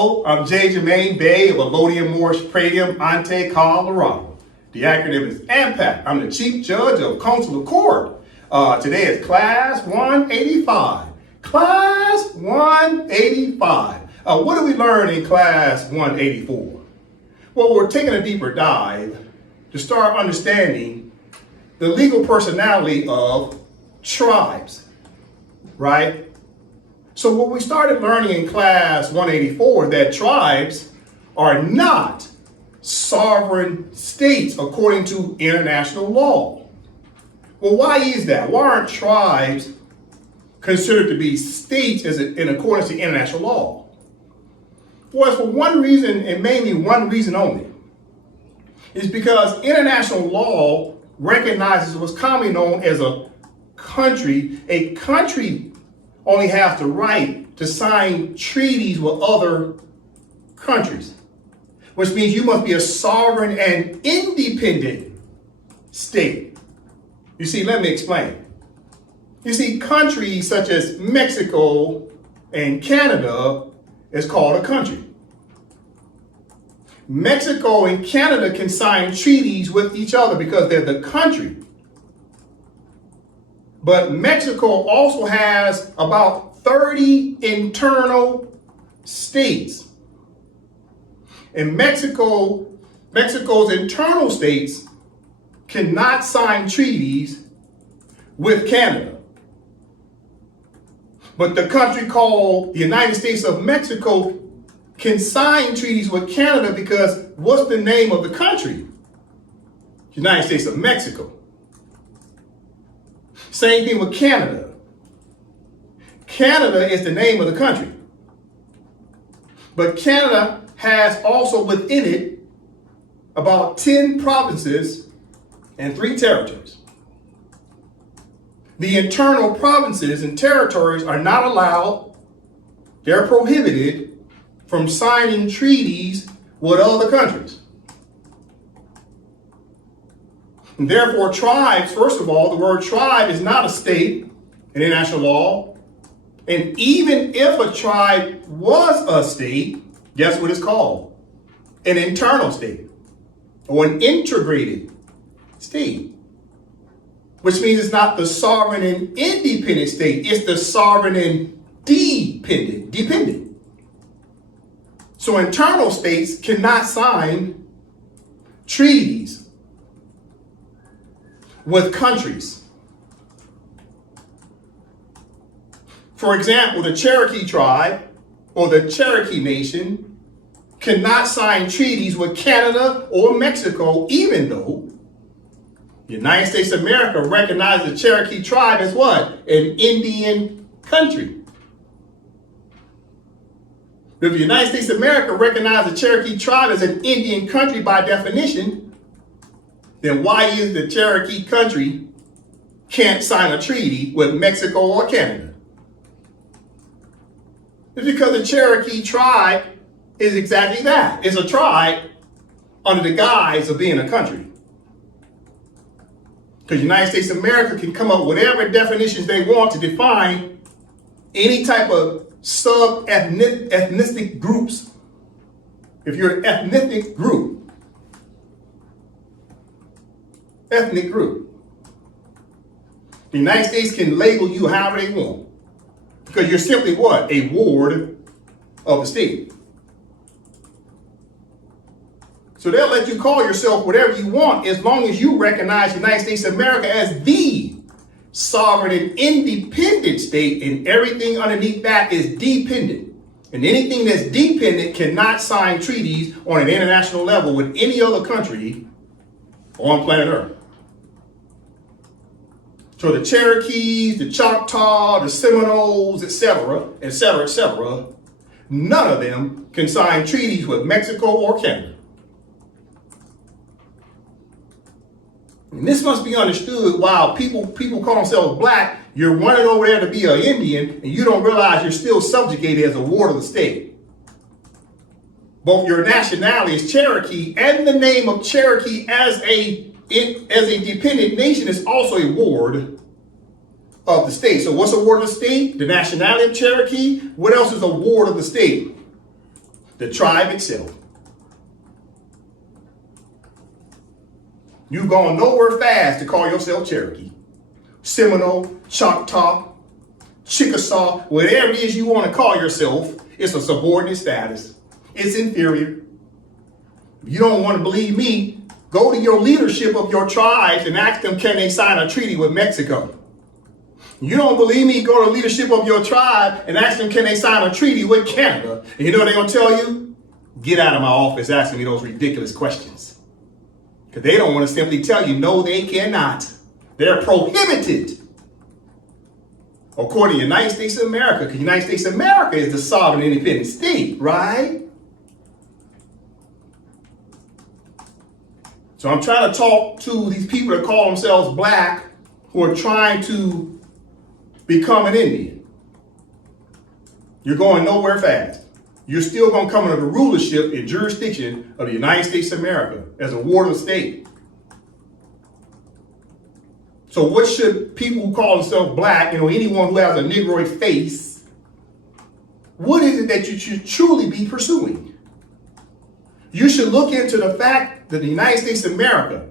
Hello, I'm J. Jermaine Bay of Elodium Morris Pradium, Entail, Colorado. The acronym is AMPAC. I'm the Chief Judge of Consular Court. Today is Class 185. Class 185. What did we learn in Class 184? Well, we're taking a deeper dive to start understanding the legal personality of tribes, right? So what we started learning in Class 184 is that tribes are not sovereign states according to international law. Well, why is that? Why aren't tribes considered to be states in accordance to international law? Well, it's for one reason, and mainly one reason only. It's because international law recognizes what's commonly known as a country. A country only has the right to sign treaties with other countries, which means you must be a sovereign and independent state. You see, let me explain. You see, countries such as Mexico and Canada is called a country. Mexico and Canada can sign treaties with each other because they're the country. But Mexico also has about 30 internal states. And Mexico's internal states cannot sign treaties with Canada. But the country called the United States of Mexico can sign treaties with Canada because what's the name of the country? United States of Mexico. Same thing with Canada. Canada is the name of the country. But Canada has also within it about 10 provinces and 3 territories. The internal provinces and territories are not allowed, they're prohibited from signing treaties with other countries. And therefore, tribes, first of all, the word tribe is not a state in international law. And even if a tribe was a state, guess what it's called? An internal state or an integrated state, which means it's not the sovereign and independent state, it's the sovereign and dependent. So internal states cannot sign treaties with countries. For example, the Cherokee tribe or the Cherokee nation cannot sign treaties with Canada or Mexico, even though the United States of America recognizes the Cherokee tribe as what? An Indian country. If the United States of America recognizes the Cherokee tribe as an Indian country by definition, then why is the Cherokee country can't sign a treaty with Mexico or Canada? It's because the Cherokee tribe is exactly that. It's a tribe under the guise of being a country. Because the United States of America can come up with whatever definitions they want to define any type of ethnic groups. If you're an ethnic group, the United States can label you however they want because you're simply what? A ward of the state. So they'll let you call yourself whatever you want as long as you recognize the United States of America as the sovereign and independent state, and everything underneath that is dependent. And anything that's dependent cannot sign treaties on an international level with any other country on planet Earth. So the Cherokees, the Choctaw, the Seminoles, etc., none of them can sign treaties with Mexico or Canada. And this must be understood. While people call themselves black, you're running over there to be an Indian, and you don't realize you're still subjugated as a ward of the state. Both your nationality is Cherokee and the name of Cherokee as a dependent nation is also a ward of the state. So what's a ward of the state? The nationality of Cherokee. What else is a ward of the state? the tribe itself. You've gone nowhere fast to call yourself Cherokee, Seminole, Choctaw, Chickasaw, whatever it is you want to call yourself. It's a subordinate status. It's inferior. If you don't want to believe me, go to your leadership of your tribes and ask them, can they sign a treaty with Mexico? You don't believe me, go to leadership of your tribe and ask them, can they sign a treaty with Canada? And you know what they're going to tell you? Get out of my office asking me those ridiculous questions. Because they don't want to simply tell you, no, they cannot. They're prohibited. According to the United States of America, because the United States of America is the sovereign independent state, right? So I'm trying to talk to these people that call themselves black who are trying to become an Indian. You're going nowhere fast. You're still going to come under the rulership and jurisdiction of the United States of America as a ward of the state. So what should people who call themselves black, anyone who has a Negroid face, what is it that you should truly be pursuing? You should look into the fact that the United States of America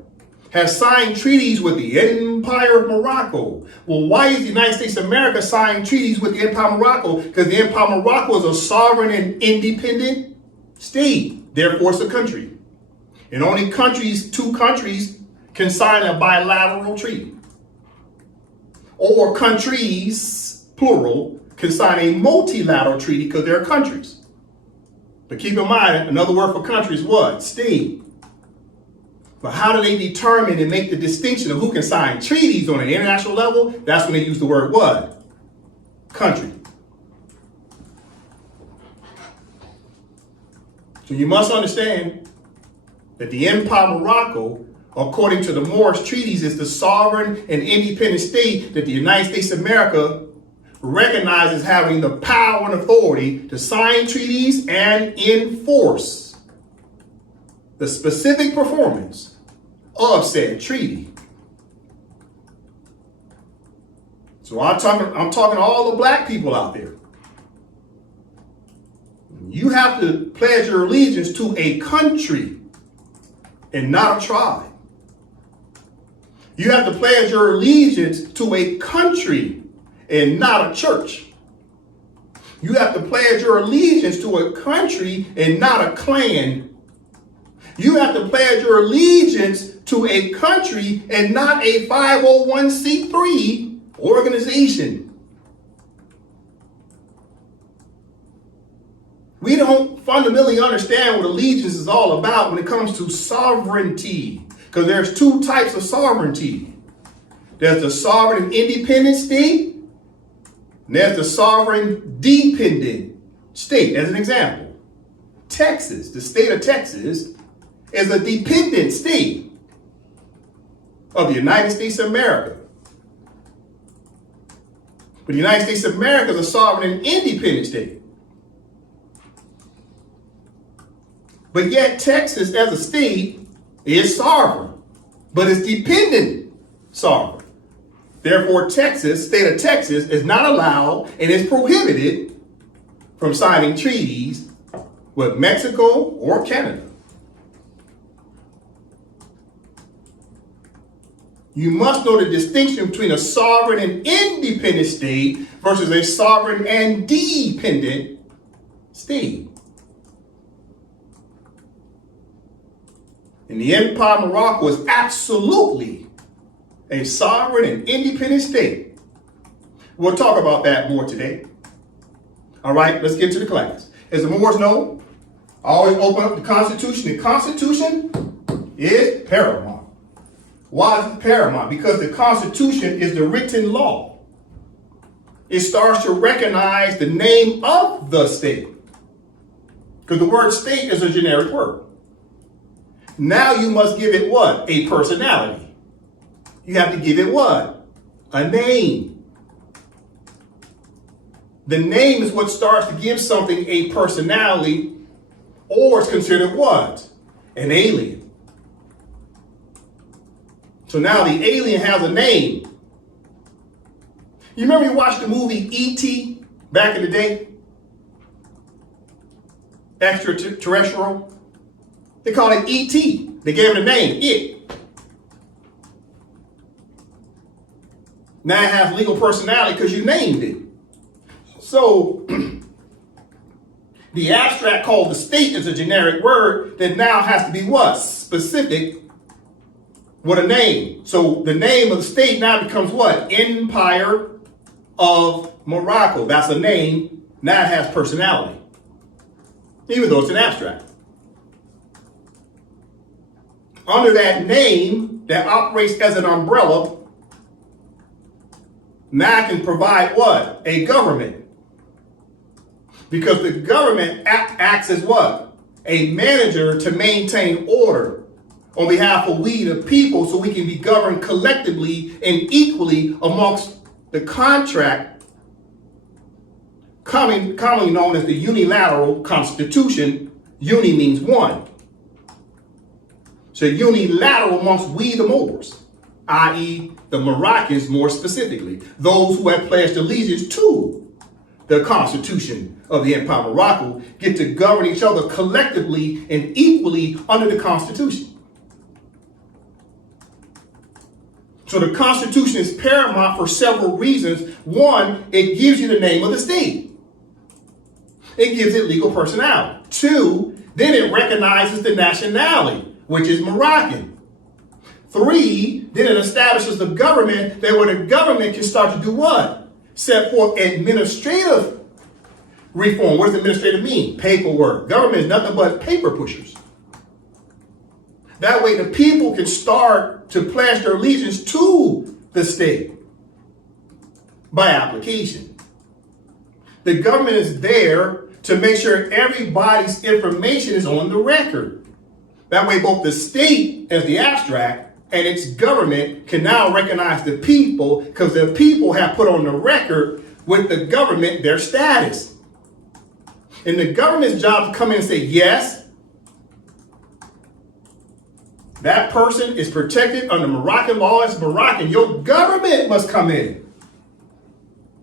has signed treaties with the Empire of Morocco. Well, why is the United States of America signing treaties with the Empire of Morocco? Because the Empire of Morocco is a sovereign and independent state. Therefore, it's a country. And only two countries can sign a bilateral treaty. Or countries, plural, can sign a multilateral treaty because they're countries. But keep in mind, another word for country is what? State. But how do they determine and make the distinction of who can sign treaties on an international level? That's when they use the word what? Country. So you must understand that the Empire of Morocco, according to the Moorish treaties, is the sovereign and independent state that the United States of America recognizes having the power and authority to sign treaties and enforce the specific performance of said treaty. So I'm talking to all the black people out there. You have to pledge your allegiance to a country and not a tribe. You have to pledge your allegiance to a country and not a church. You have to pledge your allegiance to a country and not a clan. You have to pledge your allegiance to a country and not a 501c3 organization. We don't fundamentally understand what allegiance is all about when it comes to sovereignty, because there's two types of sovereignty. There's the sovereign and independent state, and there's the sovereign dependent state. As an example, Texas, the state of Texas, is a dependent state of the United States of America. But the United States of America is a sovereign and independent state. But yet Texas as a state is sovereign, but it's dependent sovereign. Therefore, Texas, state of Texas, is not allowed and is prohibited from signing treaties with Mexico or Canada. You must know the distinction between a sovereign and independent state versus a sovereign and dependent state. And the Empire of Morocco is absolutely a sovereign and independent state. We'll talk about that more today. All right, let's get to the class. As the Moors know, I always open up the Constitution. The Constitution is paramount. Why is it paramount? Because the Constitution is the written law. It starts to recognize the name of the state. Because the word state is a generic word. Now you must give it what? A personality. You have to give it what? A name. The name is what starts to give something a personality, or it's considered what? An alien. So now the alien has a name. You remember you watched the movie E.T. back in the day? extraterrestrial? They call it E.T. They gave it a name, it. Now it has legal personality because you named it. So the abstract called the state is a generic word that now has to be what? Specific with a name. So the name of the state now becomes what? Empire of Morocco. That's a name. Now it has personality, even though it's an abstract. Under that name that operates as an umbrella, now I can provide what? A government. Because the government acts as what? A manager to maintain order on behalf of we the people so we can be governed collectively and equally amongst the contract commonly known as the unilateral constitution. Uni means one. So unilateral amongst we the Moors, i.e. the Moroccans more specifically, those who have pledged allegiance to the Constitution of the Empire of Morocco get to govern each other collectively and equally under the Constitution. So the Constitution is paramount for several reasons. One, it gives you the name of the state. It gives it legal personality. Two, then it recognizes the nationality, which is Moroccan. Three, then it establishes the government that where the government can start to do what? Set forth administrative reform. What does administrative mean? Paperwork. Government is nothing but paper pushers. That way the people can start to pledge their allegiance to the state by application. The government is there to make sure everybody's information is on the record. That way both the state as the abstract and its government can now recognize the people because the people have put on the record with the government their status. And the government's job to come in and say, yes, that person is protected under Moroccan law as Moroccan. Your government must come in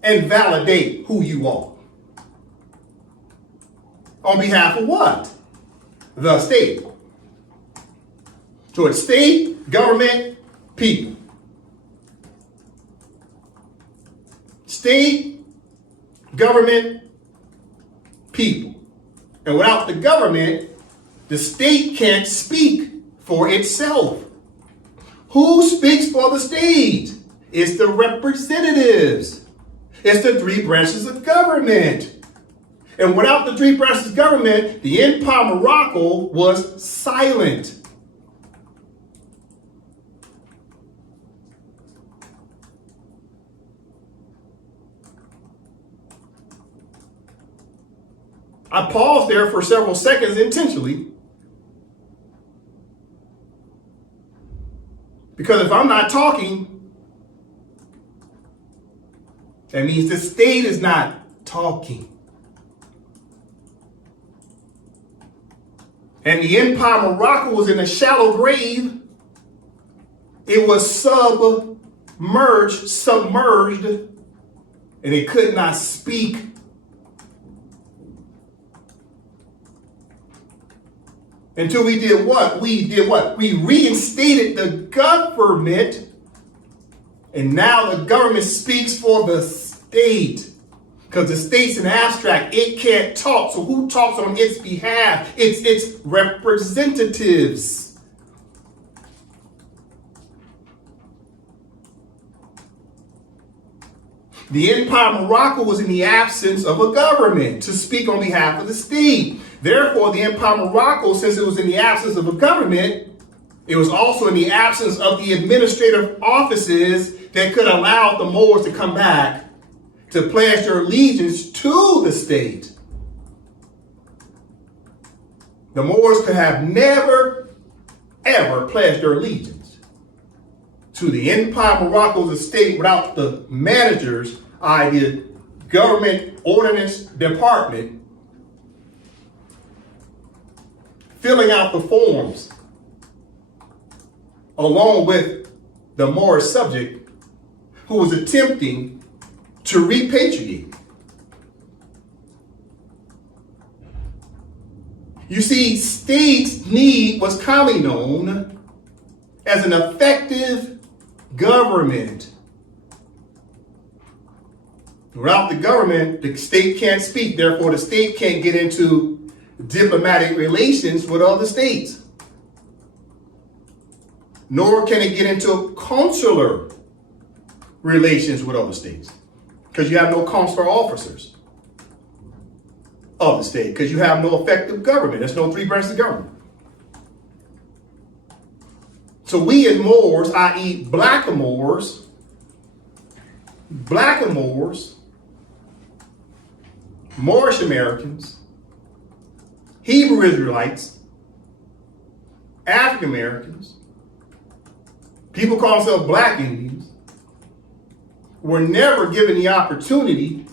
and validate who you are. On behalf of what? The state. So it's state, government, people. State, government, people. And without the government, the state can't speak for itself. Who speaks for the state? It's the representatives. It's the three branches of government. And without the three branches of government, the Empire of Morocco was silent. I paused there for several seconds intentionally because if I'm not talking, that means the state is not talking. And the Empire of Morocco was in a shallow grave. It was submerged, and it could not speak. Until we did what? We reinstated the government, and now the government speaks for the state. Because the state's an abstract, it can't talk. So who talks on its behalf? It's its representatives. The Empire of Morocco was in the absence of a government to speak on behalf of the state. Therefore, the Empire of Morocco, since it was in the absence of a government, it was also in the absence of the administrative offices that could allow the Moors to come back to pledge their allegiance to the state. The Moors could have never, ever pledged their allegiance to the Empire of Morocco's estate without the managers, i.e. the government ordinance department, filling out the forms along with the Moorish subject who was attempting to repatriate. You see, states need what's commonly known as an effective government. Without the government, the state can't speak. Therefore, the state can't get into diplomatic relations with other states. Nor can it get into consular relations with other states. Because you have no consular officers of the state. Because you have no effective government. There's no three branches of government. So we as Moors, i.e. blackamoors, Moorish Americans, Hebrew Israelites, African Americans, people call themselves black Indians, were never given the opportunity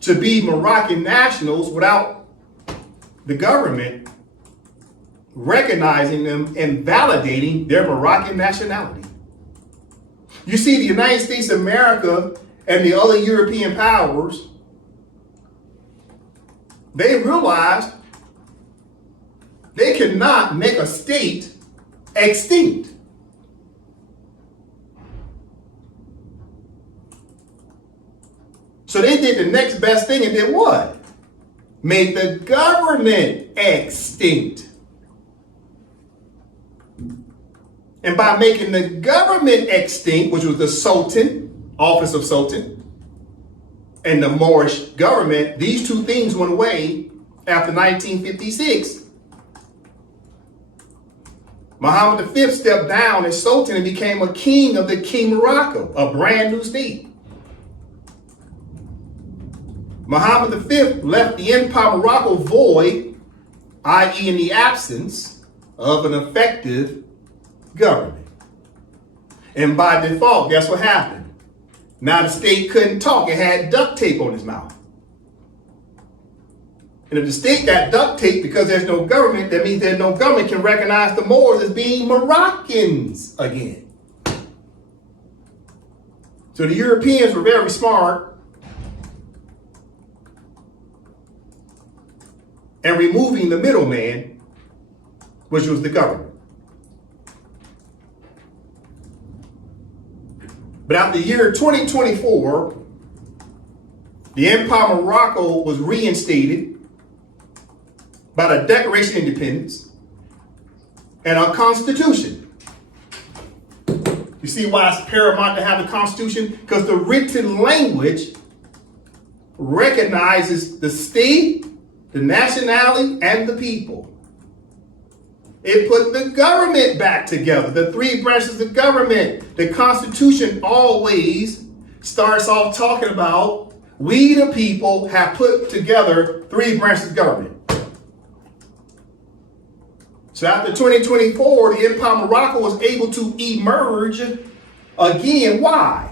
to be Moroccan nationals without the government recognizing them and validating their Moroccan nationality. You see, the United States of America and the other European powers, they realized they cannot make a state extinct. So they did the next best thing and did what? Made the government extinct. And by making the government extinct, which was the Sultan, office of Sultan, and the Moorish government, these two things went away after 1956. Muhammad V stepped down as Sultan and became a king of the King Morocco, a brand new state. Muhammad V left the Empire Morocco void, i.e. in the absence of an effective government. And by default, guess what happened? Now the state couldn't talk. It had duct tape on its mouth. And if the state got duct tape because there's no government, that means that no government can recognize the Moors as being Moroccans again. So the Europeans were very smart and removing the middleman, which was the government. But after the year 2024, the Empire Morocco was reinstated by the Declaration of Independence and a constitution. You see why it's paramount to have a constitution? Because the written language recognizes the state, the nationality, and the people. It put the government back together, the three branches of government. The Constitution always starts off talking about we the people have put together three branches of government. So after 2024, the Empire Morocco was able to emerge again. Why?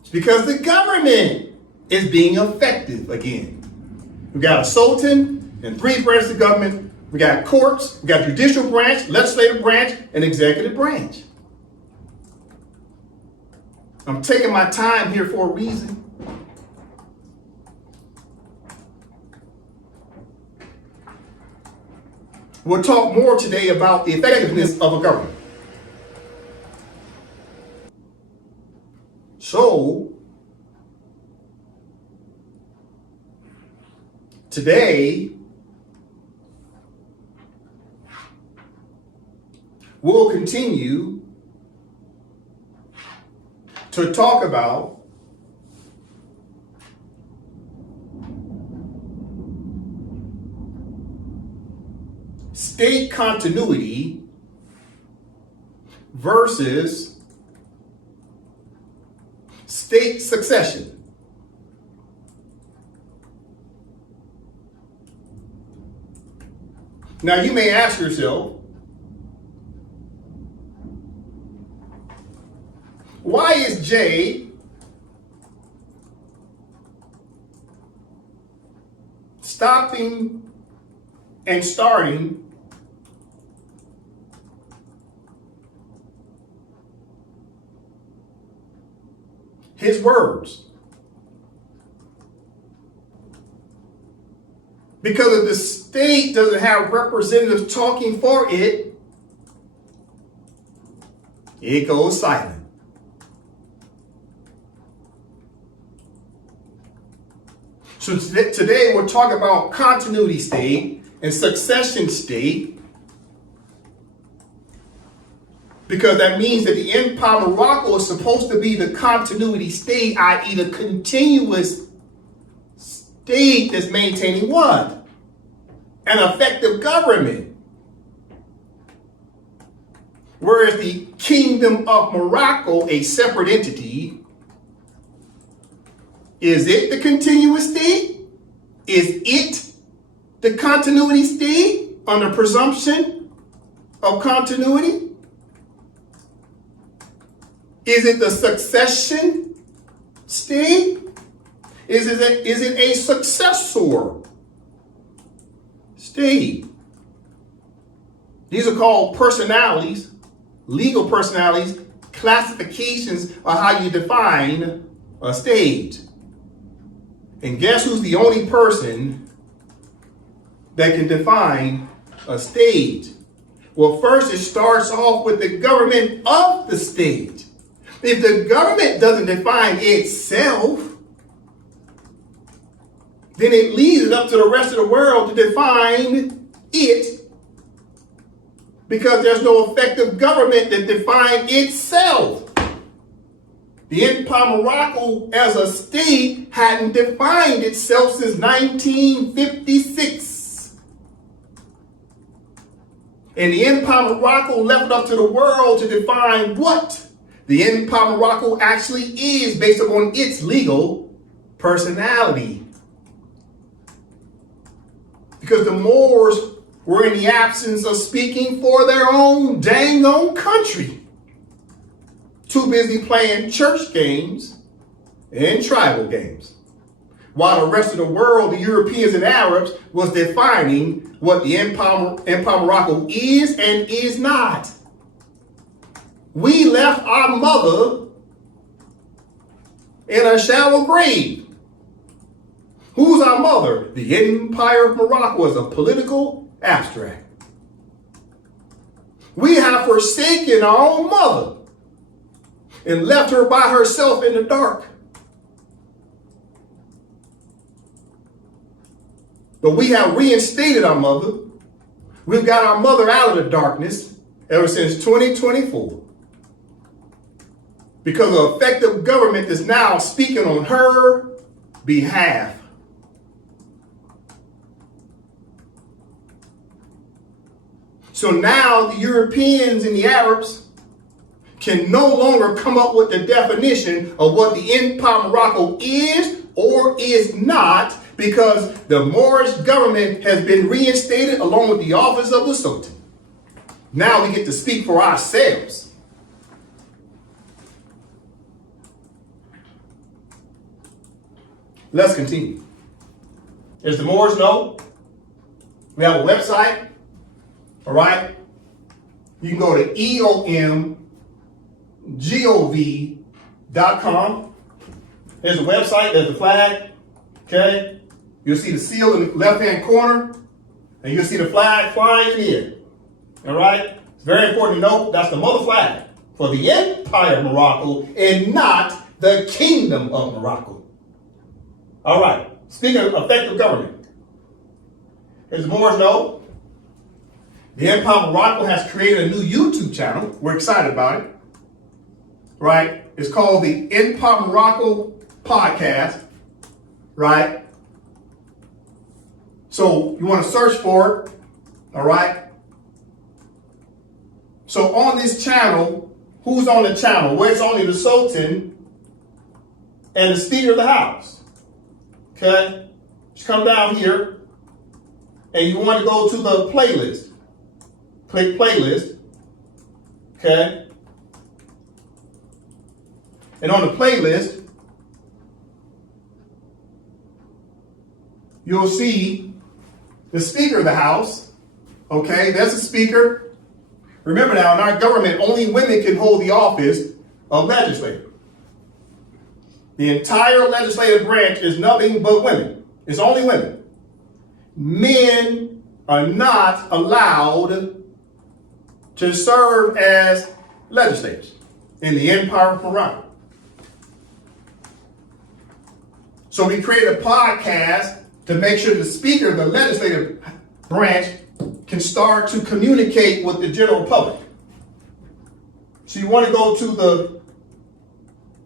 It's because the government is being effective again. We got a sultan and three branches of government. We got courts, we got judicial branch, legislative branch, and executive branch. I'm taking my time here for a reason. We'll talk more today about the effectiveness of a government. So, today, we'll continue to talk about state continuity versus state succession. Now you may ask yourself, why is J stopping and starting his words? Because if the state doesn't have representatives talking for it, it goes silent. So today we're talking about continuity state and succession state, because that means that the Empire of Morocco is supposed to be the continuity state, i.e. the continuous state that's maintaining what? An effective government. Whereas the Kingdom of Morocco, a separate entity, is it the continuous state? Is it the continuity state under presumption of continuity? Is it the succession state? Is it a successor state? These are called personalities, legal personalities, classifications of how you define a state. And guess who's the only person that can define a state? Well, first it starts off with the government of the state. If the government doesn't define itself, then it leaves it up to the rest of the world to define it, because there's no effective government that defines itself. The Empire of Morocco as a state hadn't defined itself since 1956. And the Empire of Morocco left it up to the world to define what the Empire of Morocco actually is based upon its legal personality. Because the Moors were in the absence of speaking for their own dang own country. Too busy playing church games and tribal games. While the rest of the world, the Europeans and Arabs, was defining what the Empire of Morocco is and is not. We left our mother in a shallow grave. Who's our mother? The Empire of Morocco is a political abstract. We have forsaken our own mother and left her by herself in the dark. But we have reinstated our mother. We've got our mother out of the darkness ever since 2024. Because the effective government is now speaking on her behalf. So now the Europeans and the Arabs can no longer come up with the definition of what the Empire of Morocco is or is not, because the Moorish government has been reinstated along with the office of the Sultan. Now we get to speak for ourselves. Let's continue. As the Moors know, we have a website. All right? You can go to eomgov.com. There's a website, there's the flag, okay? You'll see the seal in the left-hand corner, and you'll see the flag flying in the air. All right? It's very important to note that's the mother flag for the Empire of Morocco and not the Kingdom of Morocco. All right, speaking of effective government, as the Moors know, the Empire of Morocco has created a new YouTube channel. We're excited about it, right? It's called the Empire of Morocco Podcast, right? So you want to search for it, all right? So on this channel, who's on the channel? Well, it's only the Sultan and the Speaker of the House. Okay, just come down here and you want to go to the playlist. Click playlist. Okay. And on the playlist, you'll see the Speaker of the House. Okay, that's a speaker. Remember now, in our government, only women can hold the office of legislator. The entire legislative branch is nothing but women. It's only women. men are not allowed to serve as legislators in the Empire of Morocco. So we created a podcast to make sure the speaker of the legislative branch can start to communicate with the general public. So you want to go to the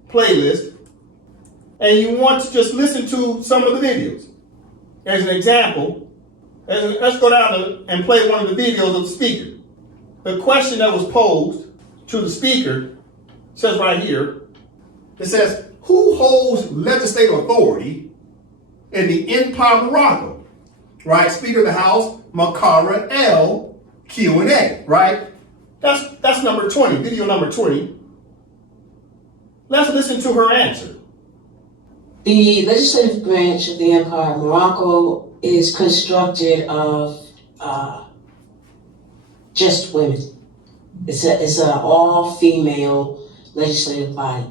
playlist and you want to just listen to some of the videos. As an example, let's go down and play one of the videos of the speaker. The question that was posed to the speaker says right here, it says, who holds legislative authority in the Empire of Morocco? Right? Speaker of the House, Makara L. Q&A, right? That's number 20, video number 20. Let's listen to her answer. The legislative branch of the Empire of Morocco is constructed of just women. It's an all-female legislative body.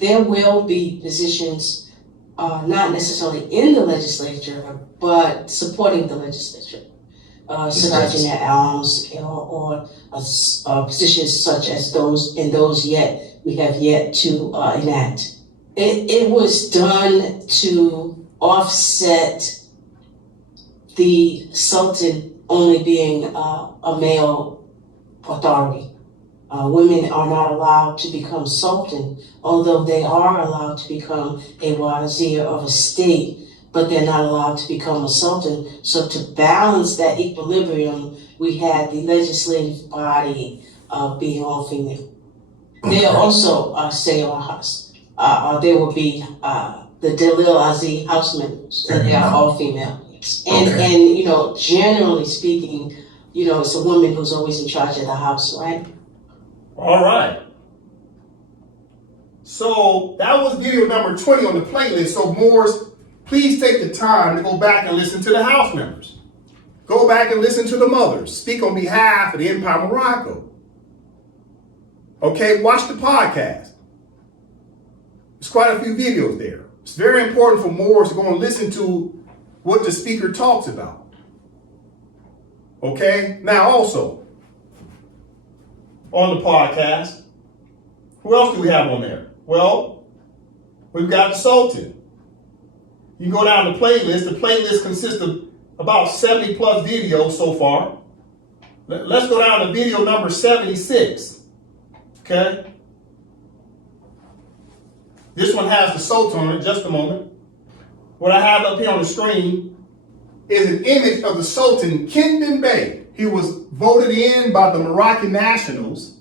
There will be positions not necessarily in the legislature, but supporting the legislature, surviving at arms, or positions such as those we have yet to enact. It was done to offset the Sultan only being a male authority. Women are not allowed to become sultan, although they are allowed to become a wazir of a state, but they're not allowed to become a sultan. So to balance that equilibrium, we had the legislative body being all female. They also stay on house. There will be the Dalil Aziz house members, and they are all female. And generally speaking, it's a woman who's always in charge of the house, right? All right. So that was video number 20 on the playlist. So Morris, please take the time to go back and listen to the House members. Go back and listen to the mothers speak on behalf of the Empire of Morocco. Okay, watch the podcast. There's quite a few videos there. It's very important for Morris to go and listen to what the speaker talks about. Okay, now also, on the podcast, who else do we have on there? Well, we've got the Sultan. You can go down the playlist. The playlist consists of about 70 plus videos so far. Let's go down to video number 76. Okay? This one has the Sultan on it, just a moment. What I have up here on the screen is an image of the Sultan Kindon Bey. He was voted in by the Moroccan nationals.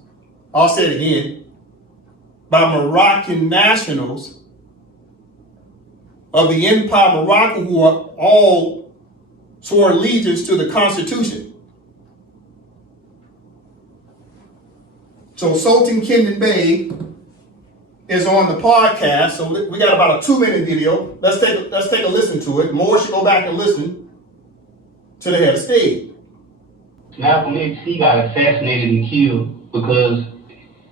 I'll say it again. By Moroccan nationals of the Empire of Morocco, who are all swore allegiance to the Constitution. So Sultan Kindon Bey is on the podcast. So we got about a 2-minute video. Let's take a listen to it. More should go back and listen to the head of state. Malcolm X, he got assassinated and killed because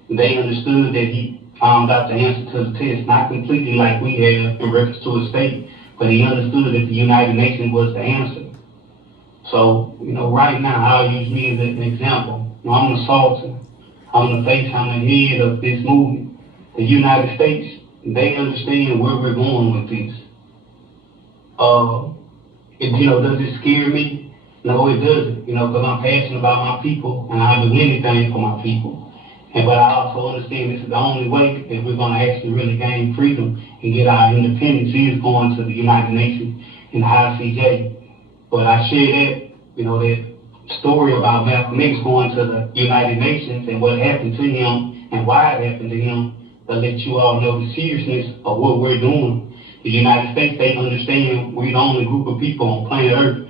they understood that he found out the answer to the test, not completely like we have in reference to a state, but he understood that the United Nations was the answer. So, right now, I'll use me as an example. I'm the Sultan. I'm the face, I'm the head of this movement. The United States, they understand where we're going with this. Does it scare me? No, it doesn't, because I'm passionate about my people and I'll do anything for my people. But I also understand this is the only way that we're going to actually really gain freedom and get our independence is going to the United Nations and the I.C.J. But I share that, that story about Malcolm X going to the United Nations and what happened to him and why it happened to him to let you all know the seriousness of what we're doing. The United States, they understand we're the only group of people on planet Earth.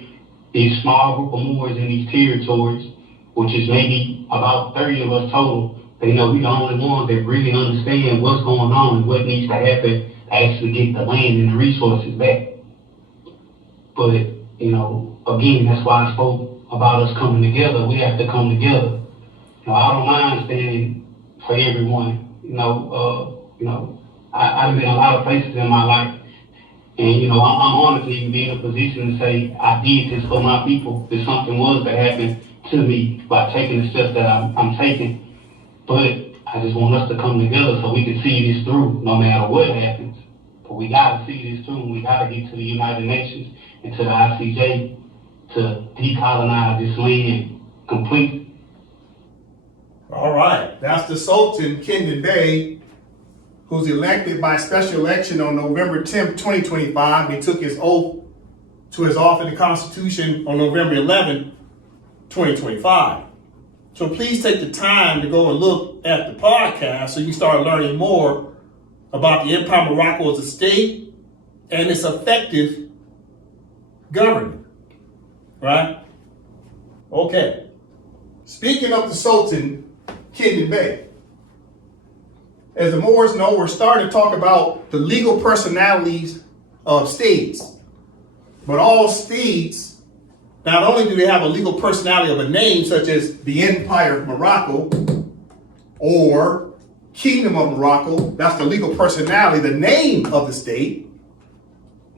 These small group of Moors in these territories, which is maybe about 30 of us total, we're the only ones that really understand what's going on and what needs to happen to actually get the land and the resources back. But, again, that's why I spoke about us coming together. We have to come together. I don't mind standing for everyone. I've been a lot of places in my life, And, I'm honored to even be in a position to say I did this for my people. If something was to happen to me by taking the steps that I'm taking. But I just want us to come together so we can see this through no matter what happens. But we got to see this through, and we got to get to the United Nations and to the I.C.J. to decolonize this land completely. All right, that's the Sultan, Kendon Bey, who's elected by special election on November 10th, 2025. He took his oath to his office in the Constitution on November 11th, 2025. So please take the time to go and look at the podcast so you can start learning more about the Empire of Morocco as a state and its effective government, right? Okay. Speaking of the Sultan, Kendon Bey, as the Moors know, we're starting to talk about the legal personalities of states. But all states, not only do they have a legal personality of a name, such as the Empire of Morocco or Kingdom of Morocco, that's the legal personality, the name of the state,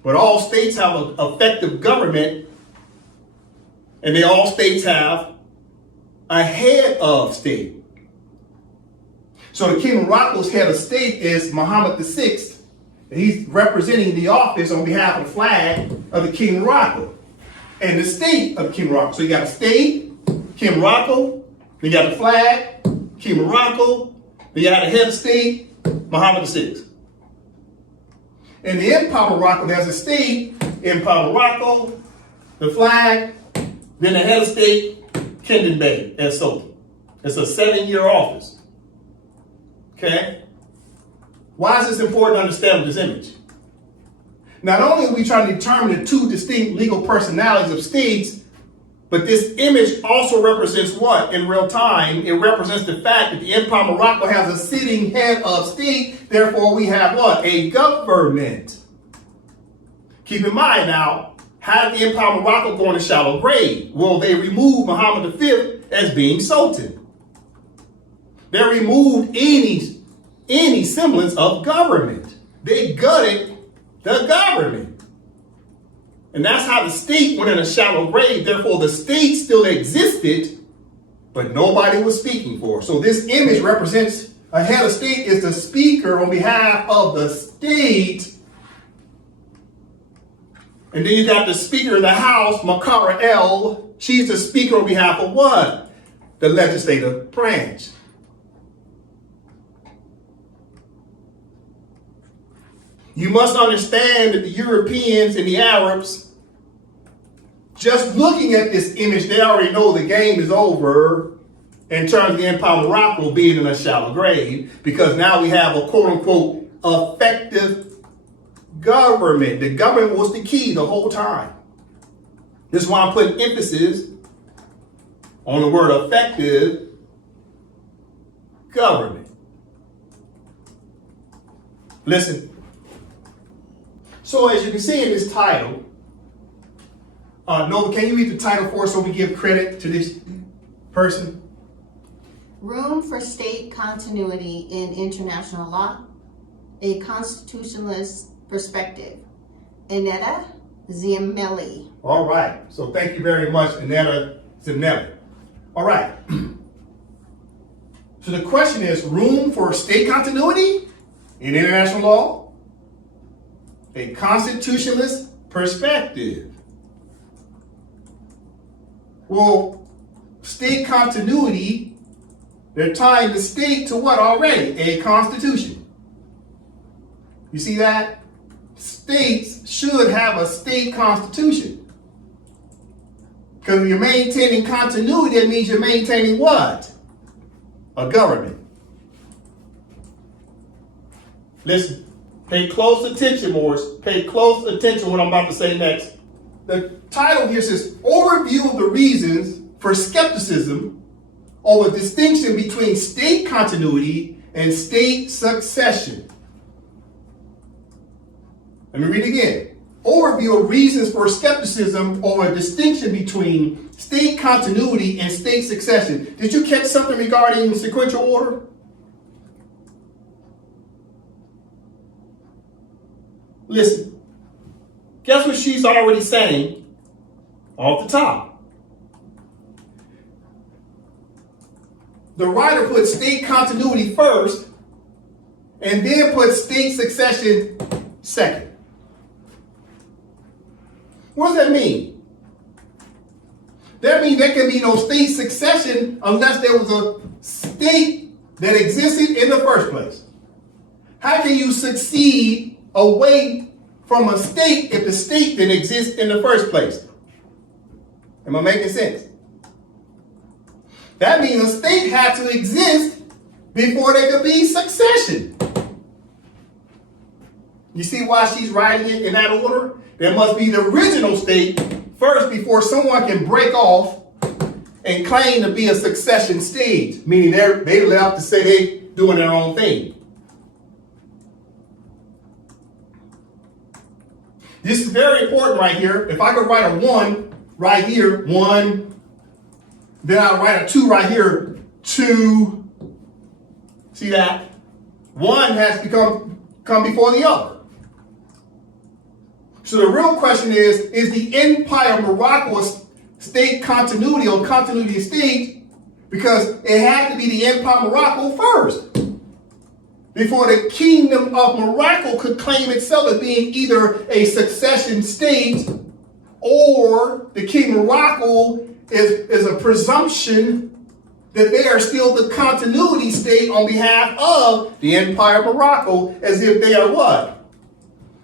but all states have an effective government, and all states have a head of state. So the King of Morocco's head of state is Mohammed VI. He's representing the office on behalf of the flag of the King of Morocco and the state of the King of Morocco. So you got a state, King of Morocco, you got the flag, King of Morocco, then you got the head of state, Mohammed VI. In the Empire of Morocco, there's a state, Empire of Morocco, the flag, then the head of state, Kendon Bey as Sultan. It's a 7-year office. Okay? Why is this important to understand this image? Not only are we trying to determine the two distinct legal personalities of states, but this image also represents what in real time? It represents the fact that the Empire of Morocco has a sitting head of state. Therefore, we have what? A government. Keep in mind now, how did the Empire of Morocco go in a shallow grave? Well, they removed Muhammad V as being Sultan. They removed any semblance of government. They gutted the government. And that's how the state went in a shallow grave. Therefore, the state still existed, but nobody was speaking for. So this image represents a head of state is the speaker on behalf of the state. And then you got the Speaker of the House, Makara El. She's the speaker on behalf of what? The legislative branch. You must understand that the Europeans and the Arabs, just looking at this image, they already know the game is over in terms of the Empire of Morocco being in a shallow grave, because now we have a quote-unquote effective government. The government was the key the whole time. This is why I'm putting emphasis on the word effective government. Listen. So as you can see in this title, Nova, can you read the title for us so we give credit to this person? Room for State Continuity in International Law, a Constitutionalist Perspective. Inetta Ziemeli. All right. So thank you very much, Inetta Ziemeli. All right. So the question is, room for state continuity in international law? A constitutionalist perspective. Well, state continuity, they're tying the state to what already? A constitution. You see that? States should have a state constitution. Because if you're maintaining continuity, that means you're maintaining what? A government. Listen. Pay close attention, Morris. Pay close attention to what I'm about to say next. The title here says, Overview of the Reasons for Skepticism over the Distinction Between State Continuity and State Succession. Let me read again. Overview of Reasons for Skepticism over a Distinction Between State Continuity and State Succession. Did you catch something regarding sequential order? Listen, guess what she's already saying off the top? The writer put state continuity first and then put state succession second. What does that mean? That means there can be no state succession unless there was a state that existed in the first place. How can you succeed away from a state if the state didn't exist in the first place? Am I making sense? That means a state had to exist before there could be succession. You see why she's writing it in that order? There must be the original state first before someone can break off and claim to be a succession stage, meaning they allowed to say they doing their own thing. This is very important right here. If I could write a 1 right here, 1, then I'll write a 2 right here, 2. See that? 1 has to come before the other. So the real question is the Empire of Morocco a state continuity or continuity of state? Because it had to be the Empire of Morocco first before the Kingdom of Morocco could claim itself as being either a succession state or the King of Morocco is a presumption that they are still the continuity state on behalf of the Empire of Morocco, as if they are what?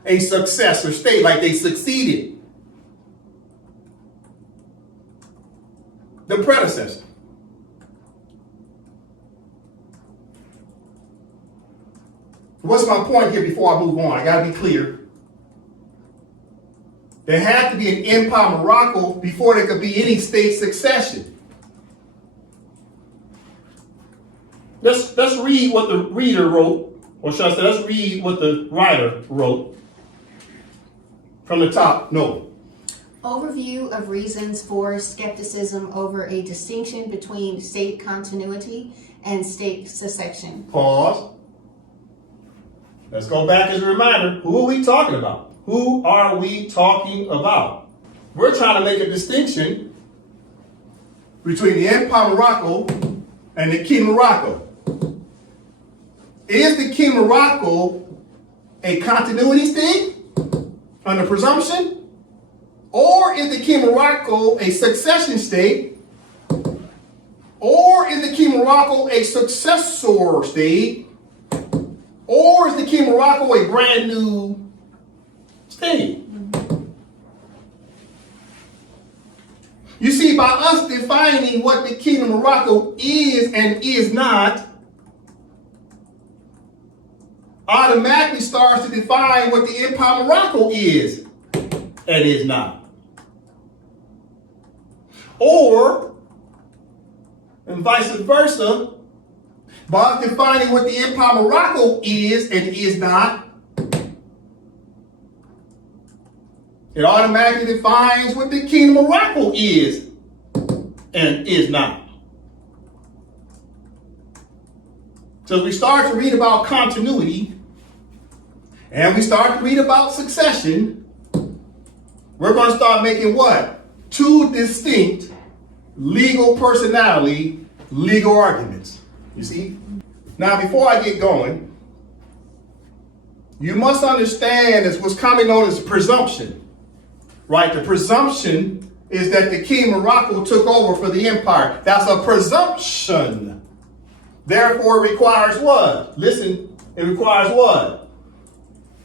A successor state, like they succeeded the predecessor. What's my point here before I move on? I gotta be clear. There had to be an Empire of Morocco before there could be any state succession. Let's read what the reader wrote, or should I say, let's read what the writer wrote from the top. No. Overview of reasons for skepticism over a distinction between state continuity and state succession. Pause. Let's go back as a reminder. Who are we talking about? Who are we talking about? We're trying to make a distinction between the Empire of Morocco and the King of Morocco. Is the King of Morocco a continuity state under presumption? Or is the King of Morocco a succession state? Or is the King of Morocco a successor state? Or is the King of Morocco a brand new state? You see, by us defining what the Kingdom of Morocco is and is not, automatically starts to define what the Empire of Morocco is and is not. Or, and vice versa, by us defining what the Empire of Morocco is and is not, it automatically defines what the Kingdom of Morocco is and is not. So we start to read about continuity and we start to read about succession, we're going to start making what? Two distinct legal personality, legal arguments. You see? Now, before I get going, you must understand it's what's commonly known as presumption. Right? The presumption is that the King of Morocco took over for the empire. That's a presumption. Therefore, it requires what? Listen, it requires what?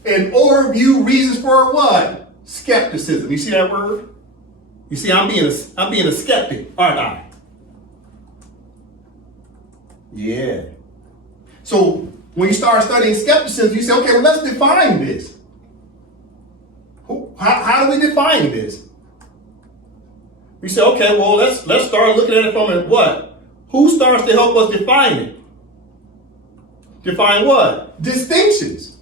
An overview, reasons for what? Skepticism. You see that word? You see, I'm being a skeptic, aren't I? Yeah. So when you start studying skepticism, you say, okay, well, let's define this. How do we define this? We say, okay, well, let's start looking at it from what? Who starts to help us define it? Define what? Distinctions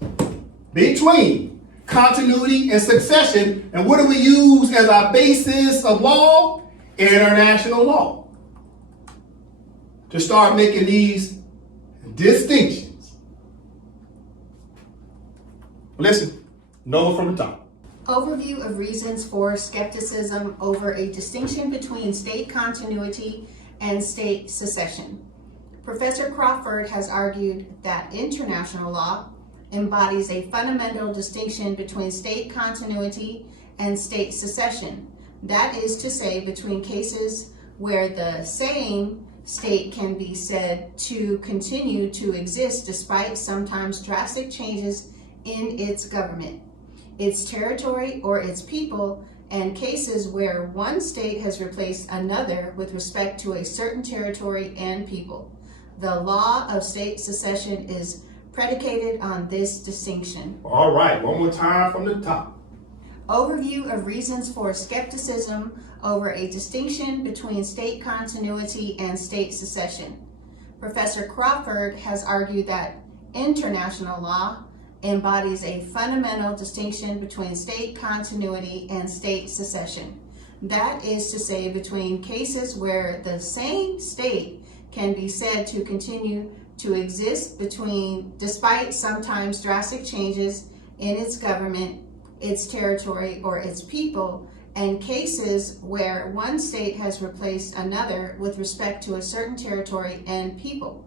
between continuity and succession. And what do we use as our basis of law? International law. To start making these distinctions. Listen, Noah from the top. Overview of reasons for skepticism over a distinction between state continuity and state secession. Professor Crawford has argued that international law embodies a fundamental distinction between state continuity and state secession. That is to say, between cases where the same state can be said to continue to exist despite sometimes drastic changes in its government, its territory, or its people, and cases where one state has replaced another with respect to a certain territory and people. The law of state secession is predicated on this distinction. All right, one more time from the top. Overview of reasons for skepticism over a distinction between state continuity and state secession. Professor Crawford has argued that international law embodies a fundamental distinction between state continuity and state secession. That is to say, between cases where the same state can be said to continue to exist despite sometimes drastic changes in its government, its territory, or its people, and cases where one state has replaced another with respect to a certain territory and people.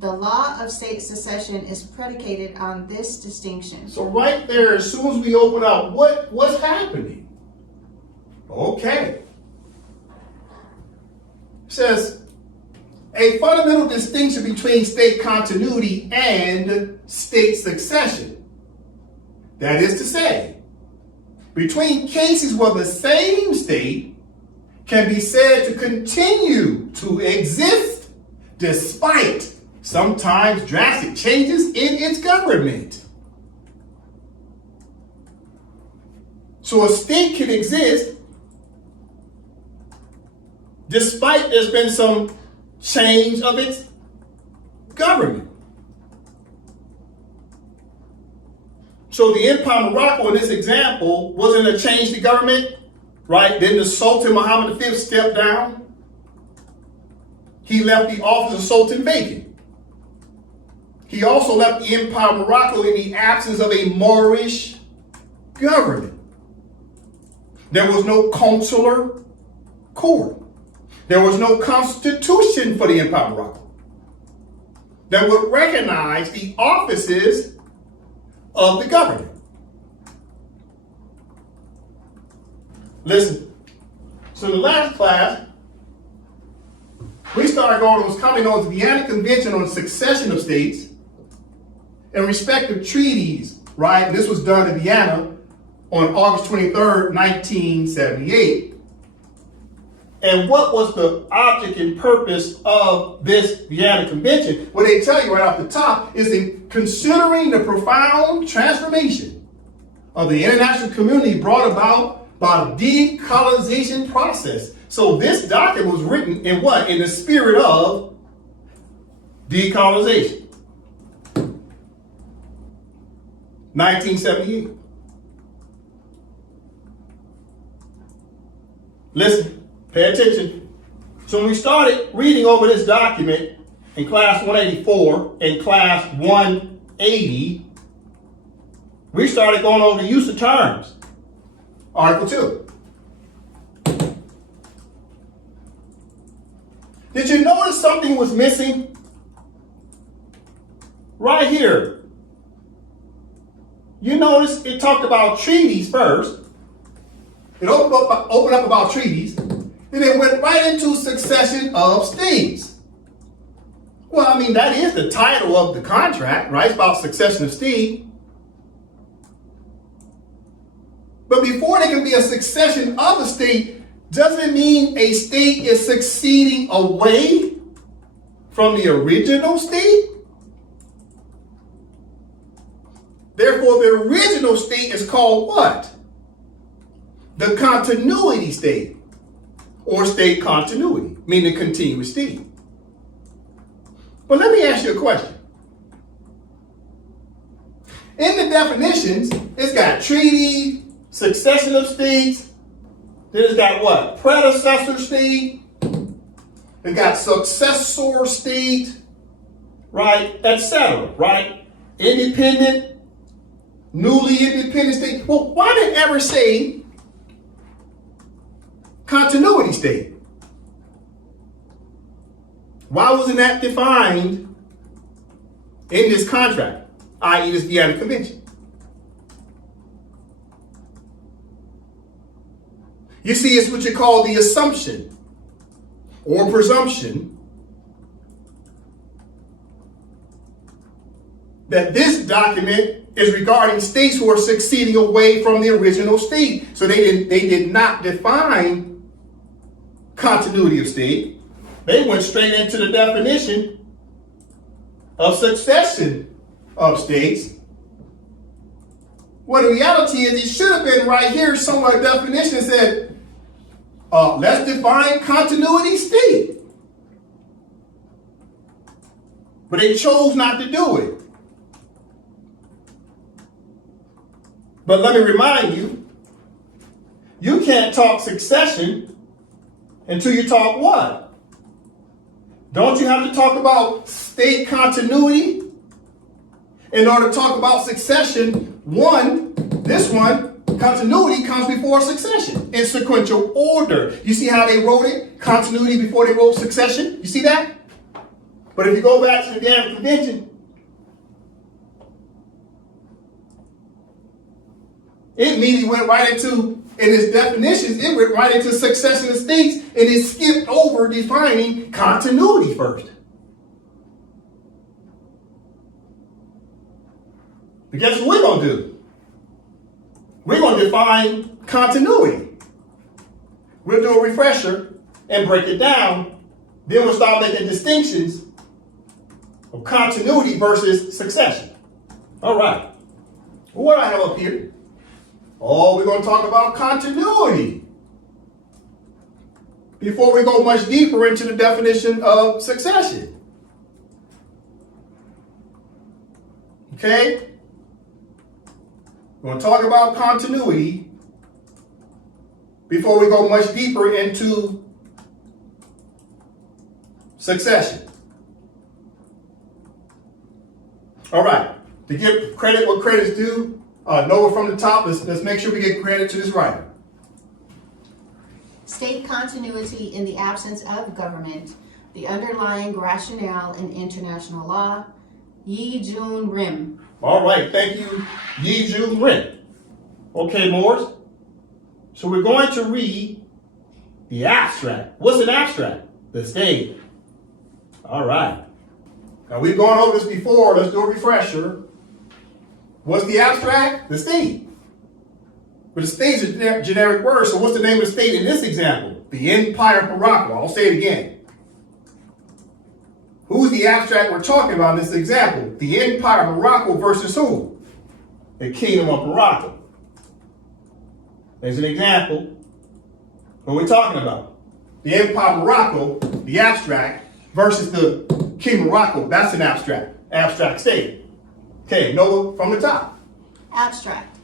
The law of state secession is predicated on this distinction. So right there, as soon as we open up, what's happening? Okay. It says, a fundamental distinction between state continuity and state succession. That is to say, between cases where the same state can be said to continue to exist despite sometimes drastic changes in its government. So a state can exist despite there's been some change of its government. So the Empire of Morocco in this example wasn't a change to government, right? Then the Sultan Muhammad V stepped down. He left the office of Sultan vacant. He also left the Empire of Morocco in the absence of a Moorish government. There was no consular court. There was no constitution for the Empire of Morocco that would recognize the offices of the government. Listen, so in the last class, we started going on what's commonly known as the Vienna Convention on the Succession of States and respective treaties, right? And this was done in Vienna on August 23rd, 1978. And what was the object and purpose of this Vienna Convention? What they tell you right off the top is in considering the profound transformation of the international community brought about by the decolonization process. So this document was written in what? In the spirit of decolonization. 1978. Listen, pay attention. So when we started reading over this document in class 184 and class 180, we started going over the use of terms. Article 2. Did you notice something was missing? Right here. You notice it talked about treaties first. It opened up about treaties. Then it went right into succession of states. Well, I mean, that is the title of the contract, right? It's about succession of states. But before there can be a succession of a state, doesn't mean a state is succeeding away from the original state. Therefore, the original state is called what? The continuity state, or state continuity, meaning continuous state. But let me ask you a question. In the definitions, it's got treaty, succession of states, then it's got what? Predecessor state, it got successor state, right, etc., right? Independent, newly independent state. Well, why did it ever say continuity state? Why wasn't that defined in this contract, i.e. this Vienna Convention? You see, it's what you call the assumption or presumption that this document is regarding states who are succeeding away from the original state. So they did not define continuity of state. They went straight into the definition of succession of states. Well, the reality is it should have been right here somewhere, a definition that said, let's define continuity state. But they chose not to do it. But let me remind you, you can't talk succession until you talk what? Don't you have to talk about state continuity in order to talk about succession? This one, continuity comes before succession in sequential order. You see how they wrote it? Continuity before they wrote succession? You see that? But if you go back to the Vienna Convention, it immediately went right into, in its definitions, it went right into succession of states, and it skipped over defining continuity first. But guess what we're going to do? We're going to define continuity. We'll do a refresher and break it down. Then we'll start making distinctions of continuity versus succession. All right. Well, what do I have up here? Oh, we're going to talk about continuity before we go much deeper into the definition of succession. Okay? We're going to talk about continuity before we go much deeper into succession. All right. To give credit what credit's due, Noah from the top, let's make sure we get credit to this writer. State continuity in the absence of government, the underlying rationale in international law, Yi-Jun Rim. All right, thank you, Yi-Jun Rim. Okay, Morris. So we're going to read the abstract. What's an abstract? The state. All right. Now we've gone over this before. Let's do a refresher. What's the abstract? The state. But the state is a generic word, so what's the name of the state in this example? The Empire of Morocco. I'll say it again. Who's the abstract we're talking about in this example? The Empire of Morocco versus who? The Kingdom of Morocco. There's an example. What we're talking about. The Empire of Morocco, the abstract, versus the Kingdom of Morocco. That's an abstract state. Okay, Noah from the top. Abstract.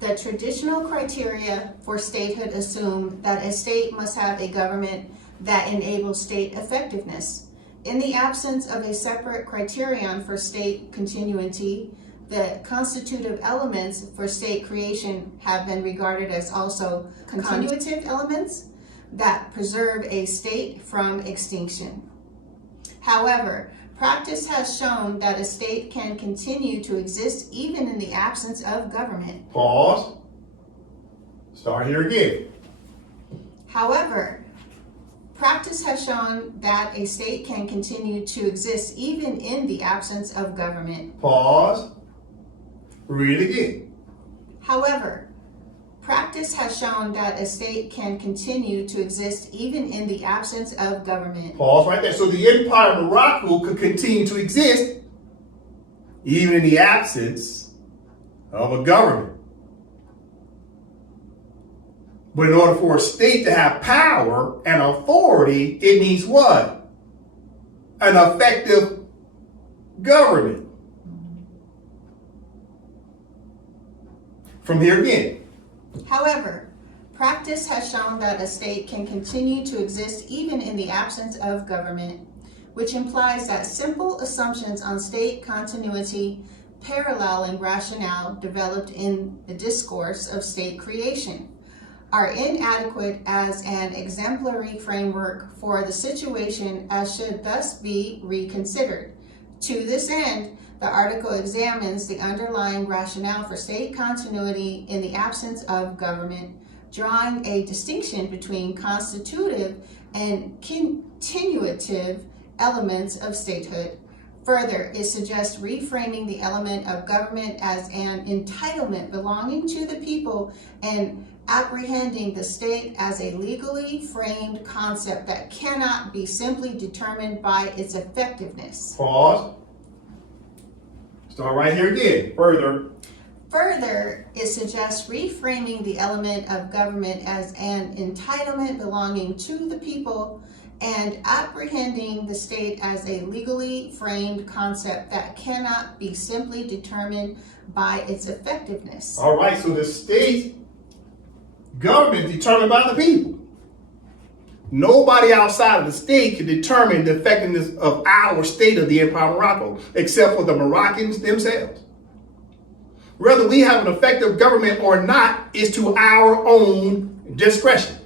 The traditional criteria for statehood assume that a state must have a government that enables state effectiveness. In the absence of a separate criterion for state continuity, the constitutive elements for state creation have been regarded as also continuative elements that preserve a state from extinction. However, practice has shown that a state can continue to exist even in the absence of government. Pause. Start here again. However, practice has shown that a state can continue to exist even in the absence of government. Pause. Read it again. However, practice has shown that a state can continue to exist even in the absence of government. Pause right there. So the Empire of Morocco could continue to exist even in the absence of a government. But in order for a state to have power and authority, it needs what? An effective government. From here again. However, practice has shown that a state can continue to exist even in the absence of government, which implies that simple assumptions on state continuity paralleling rationale developed in the discourse of state creation, are inadequate as an exemplary framework for the situation, as should thus be reconsidered. To this end, the article examines the underlying rationale for state continuity in the absence of government, drawing a distinction between constitutive and continuative elements of statehood. Further, it suggests reframing the element of government as an entitlement belonging to the people and apprehending the state as a legally framed concept that cannot be simply determined by its effectiveness. Pause. Start right here again. Further, it suggests reframing the element of government as an entitlement belonging to the people and apprehending the state as a legally framed concept that cannot be simply determined by its effectiveness. All right, so the state government is determined by the people. Nobody outside of the state can determine the effectiveness of our state of the Empire of Morocco, except for the Moroccans themselves. Whether we have an effective government or not is to our own discretion.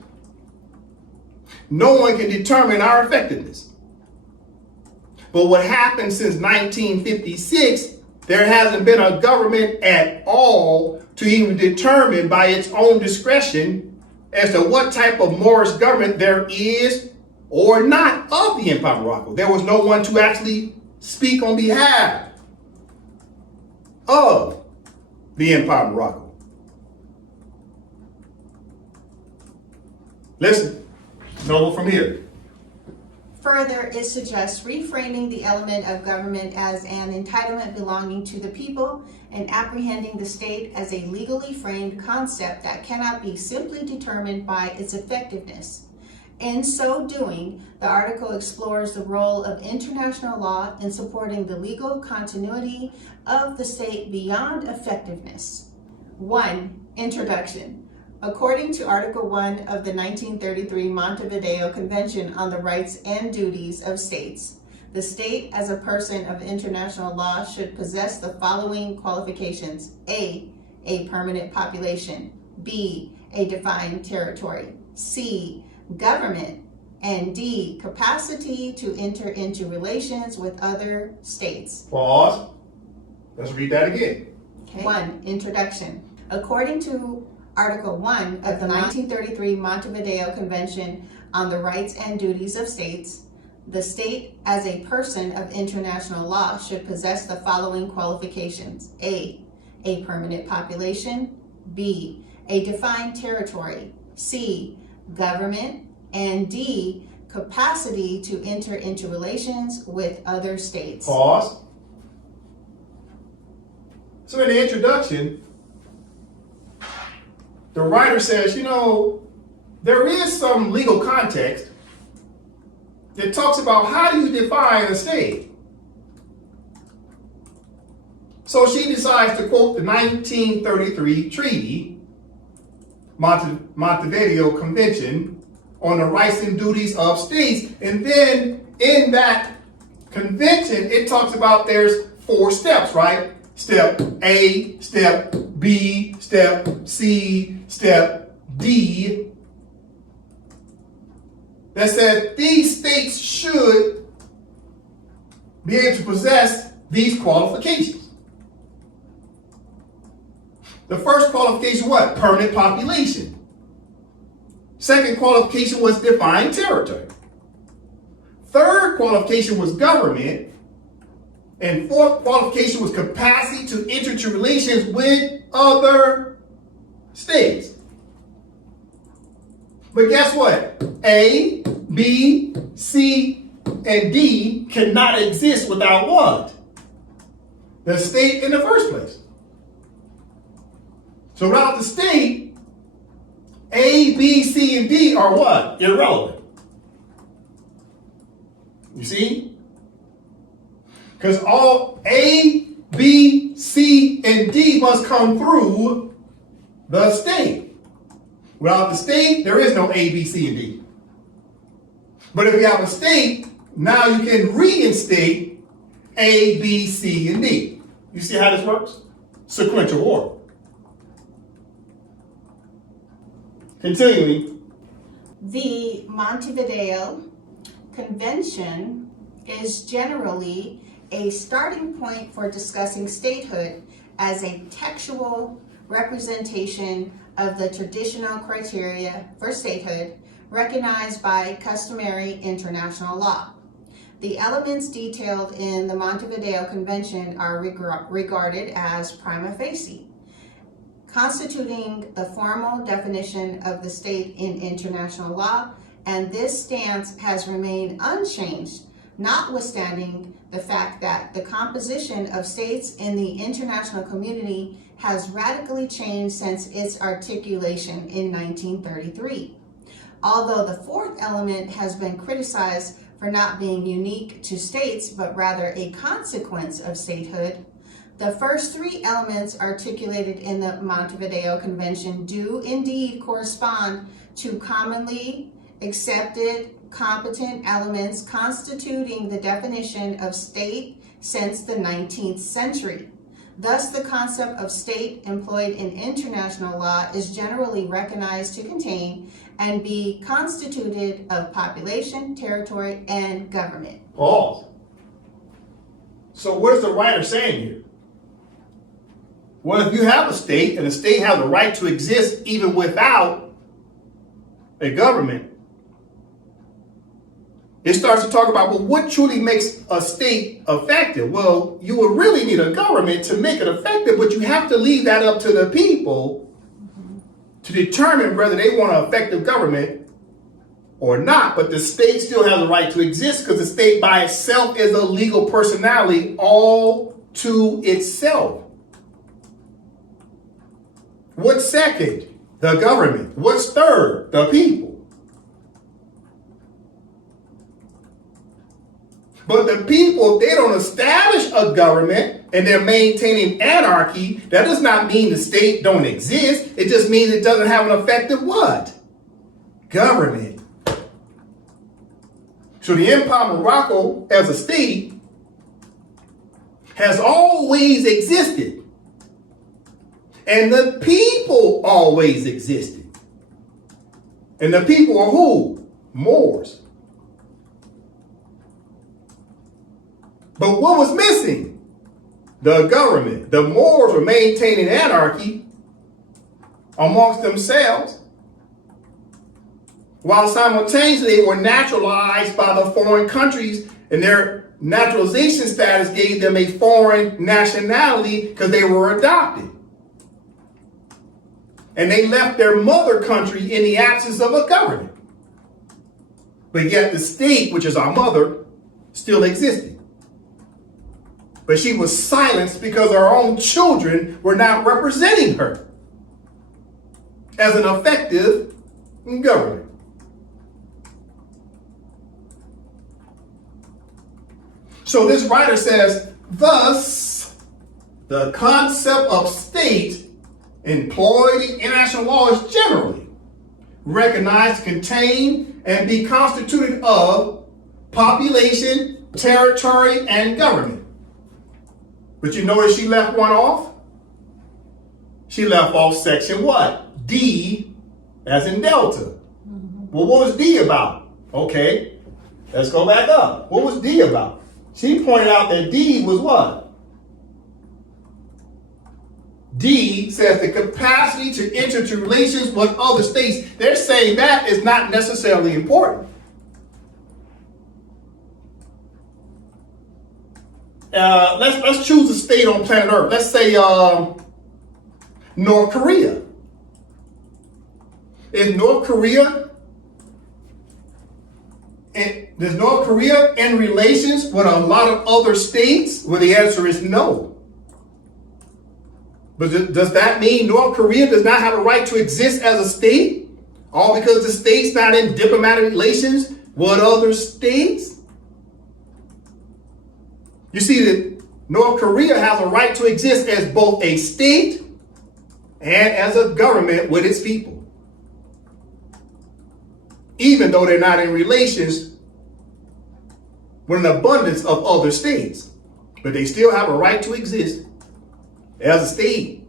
No one can determine our effectiveness. But what happened since 1956, there hasn't been a government at all to even determine by its own discretion as to what type of Moorish government there is or not of the Empire of Morocco. There was no one to actually speak on behalf of the Empire of Morocco. Listen, no from here. Further, it suggests reframing the element of government as an entitlement belonging to the people and apprehending the state as a legally framed concept that cannot be simply determined by its effectiveness. In so doing, the article explores the role of international law in supporting the legal continuity of the state beyond effectiveness. 1. Introduction. According to Article 1 of the 1933 Montevideo Convention on the Rights and Duties of States, the state as a person of international law should possess the following qualifications. A permanent population. B, a defined territory. C, government. And D, capacity to enter into relations with other states. Pause. Let's read that again. Okay. 1. Introduction. According to Article 1 of the 1933 Montevideo Convention on the Rights and Duties of States, the state as a person of international law should possess the following qualifications. A permanent population. B, a defined territory. C, government. And D, capacity to enter into relations with other states. Pause. So in the introduction, the writer says, there is some legal context that talks about how do you define a state. So she decides to quote the 1933 treaty, Montevideo Convention on the Rights and Duties of States. And then in that convention, it talks about there's 4 steps, right? Step A, step B, step C, step D. That said these states should be able to possess these qualifications. The first qualification, what? Permanent population. Second qualification was defined territory. Third qualification was government. And fourth qualification was capacity to enter into relations with other states. But guess what? A, B, C, and D cannot exist without what? The state in the first place. So without the state, A, B, C, and D are what? Irrelevant. You see? Because all A, B, C, and D must come through the state. Without the state, there is no A, B, C, and D. But if you have a state, now you can reinstate A, B, C, and D. You see how this works? Sequential order. Continuing. The Montevideo Convention is generally a starting point for discussing statehood as a textual representation of the traditional criteria for statehood recognized by customary international law. The elements detailed in the Montevideo Convention are regarded as prima facie, constituting the formal definition of the state in international law, and this stance has remained unchanged, notwithstanding the fact that the composition of states in the international community has radically changed since its articulation in 1933. Although the fourth element has been criticized for not being unique to states, but rather a consequence of statehood, the first three elements articulated in the Montevideo Convention do indeed correspond to commonly accepted competent elements constituting the definition of state since the 19th century. Thus, the concept of state employed in international law is generally recognized to contain and be constituted of population, territory, and government. Pause. So what is the writer saying here? Well, if you have a state and the state has a right to exist even without a government, it starts to talk about, well, what truly makes a state effective? Well, you would really need a government to make it effective, but you have to leave that up to the people to determine whether they want an effective government or not. But the state still has a right to exist because the state by itself is a legal personality all to itself. What's second? The government. What's third? The people. But the people, if they don't establish a government and they're maintaining anarchy, that does not mean the state don't exist. It just means it doesn't have an effective what? Government. So the Empire of Morocco as a state has always existed. And the people always existed. And the people are who? Moors. But what was missing? The government. The Moors were maintaining anarchy amongst themselves, while simultaneously they were naturalized by the foreign countries, and their naturalization status gave them a foreign nationality because they were adopted. And they left their mother country in the absence of a government. But yet the state, which is our mother, still existed. But she was silenced because her own children were not representing her as an effective government. So this writer says, thus, the concept of state employed in international law is generally recognized, contain, and be constituted of population, territory, and government. But you notice she left one off? She left off section what? D, as in Delta. Well, what was D about? Okay, let's go back up. What was D about? She pointed out that D was what? D says the capacity to enter into relations with other states. They're saying that is not necessarily important. Let's choose a state on planet Earth. Let's say North Korea. Is North Korea in relations with a lot of other states? Well, the answer is no. But does that mean North Korea does not have a right to exist as a state? All because the state's not in diplomatic relations with other states? You see that North Korea has a right to exist as both a state and as a government with its people, even though they're not in relations with an abundance of other states. But they still have a right to exist as a state.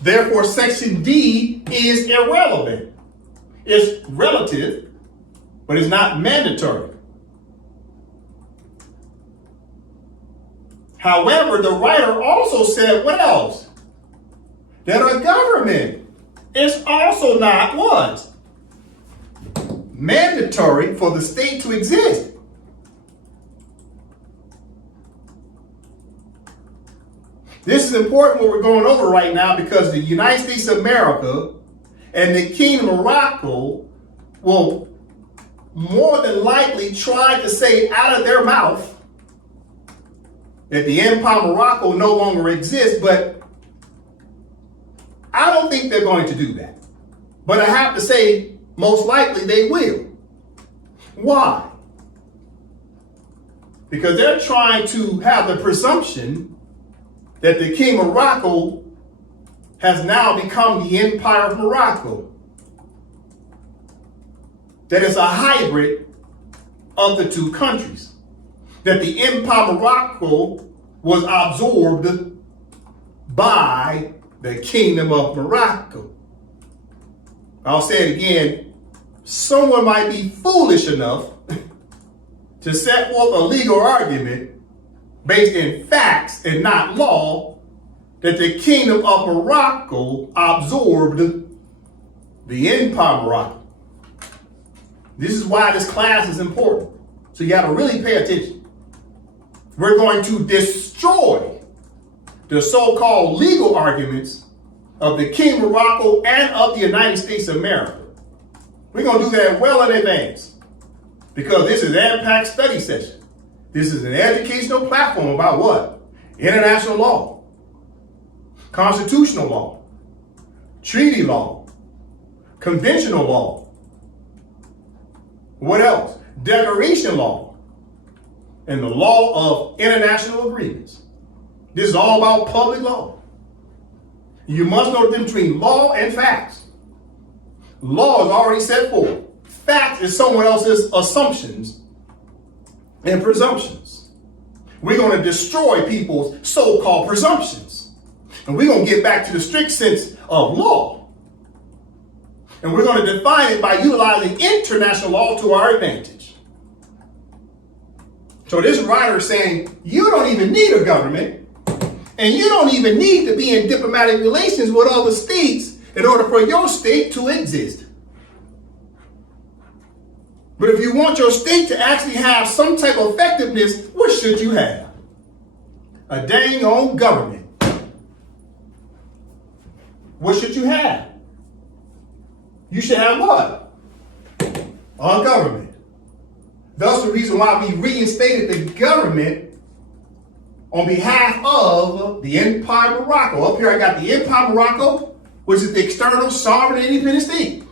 Therefore, Section D is irrelevant. It's relative, but it's not mandatory. However, the writer also said what else? That a government is also not what? Mandatory for the state to exist. This is important what we're going over right now because the United States of America and the Kingdom of Morocco will more than likely try to say out of their mouth that the Empire of Morocco no longer exists, but I don't think they're going to do that. But I have to say, most likely they will. Why? Because they're trying to have the presumption that the King of Morocco has now become the Empire of Morocco. That it's a hybrid of the two countries. That the Empire of Morocco was absorbed by the Kingdom of Morocco. I'll say it again. Someone might be foolish enough to set forth a legal argument based in facts and not law that the Kingdom of Morocco absorbed the Empire of Morocco. This is why this class is important. So you got to really pay attention. We're going to destroy the so-called legal arguments of the King of Morocco and of the United States of America. We're going to do that well in advance because this is AMPAC study session. This is an educational platform about what? International law, constitutional law, treaty law, conventional law. What else? Declaration law and the law of international agreements. This is all about public law. You must know the difference between law and facts. Law is already set forth. Fact is someone else's assumptions and presumptions. We're going to destroy people's so-called presumptions. And we're going to get back to the strict sense of law. And we're going to define it by utilizing international law to our advantage. So this writer is saying, you don't even need a government, and you don't even need to be in diplomatic relations with other states in order for your state to exist. But if you want your state to actually have some type of effectiveness, what should you have? A dang old government. What should you have? You should have what? A government. That's the reason why we reinstated the government on behalf of the Empire of Morocco. Up here I got the Empire of Morocco, which is the external sovereign and independent state.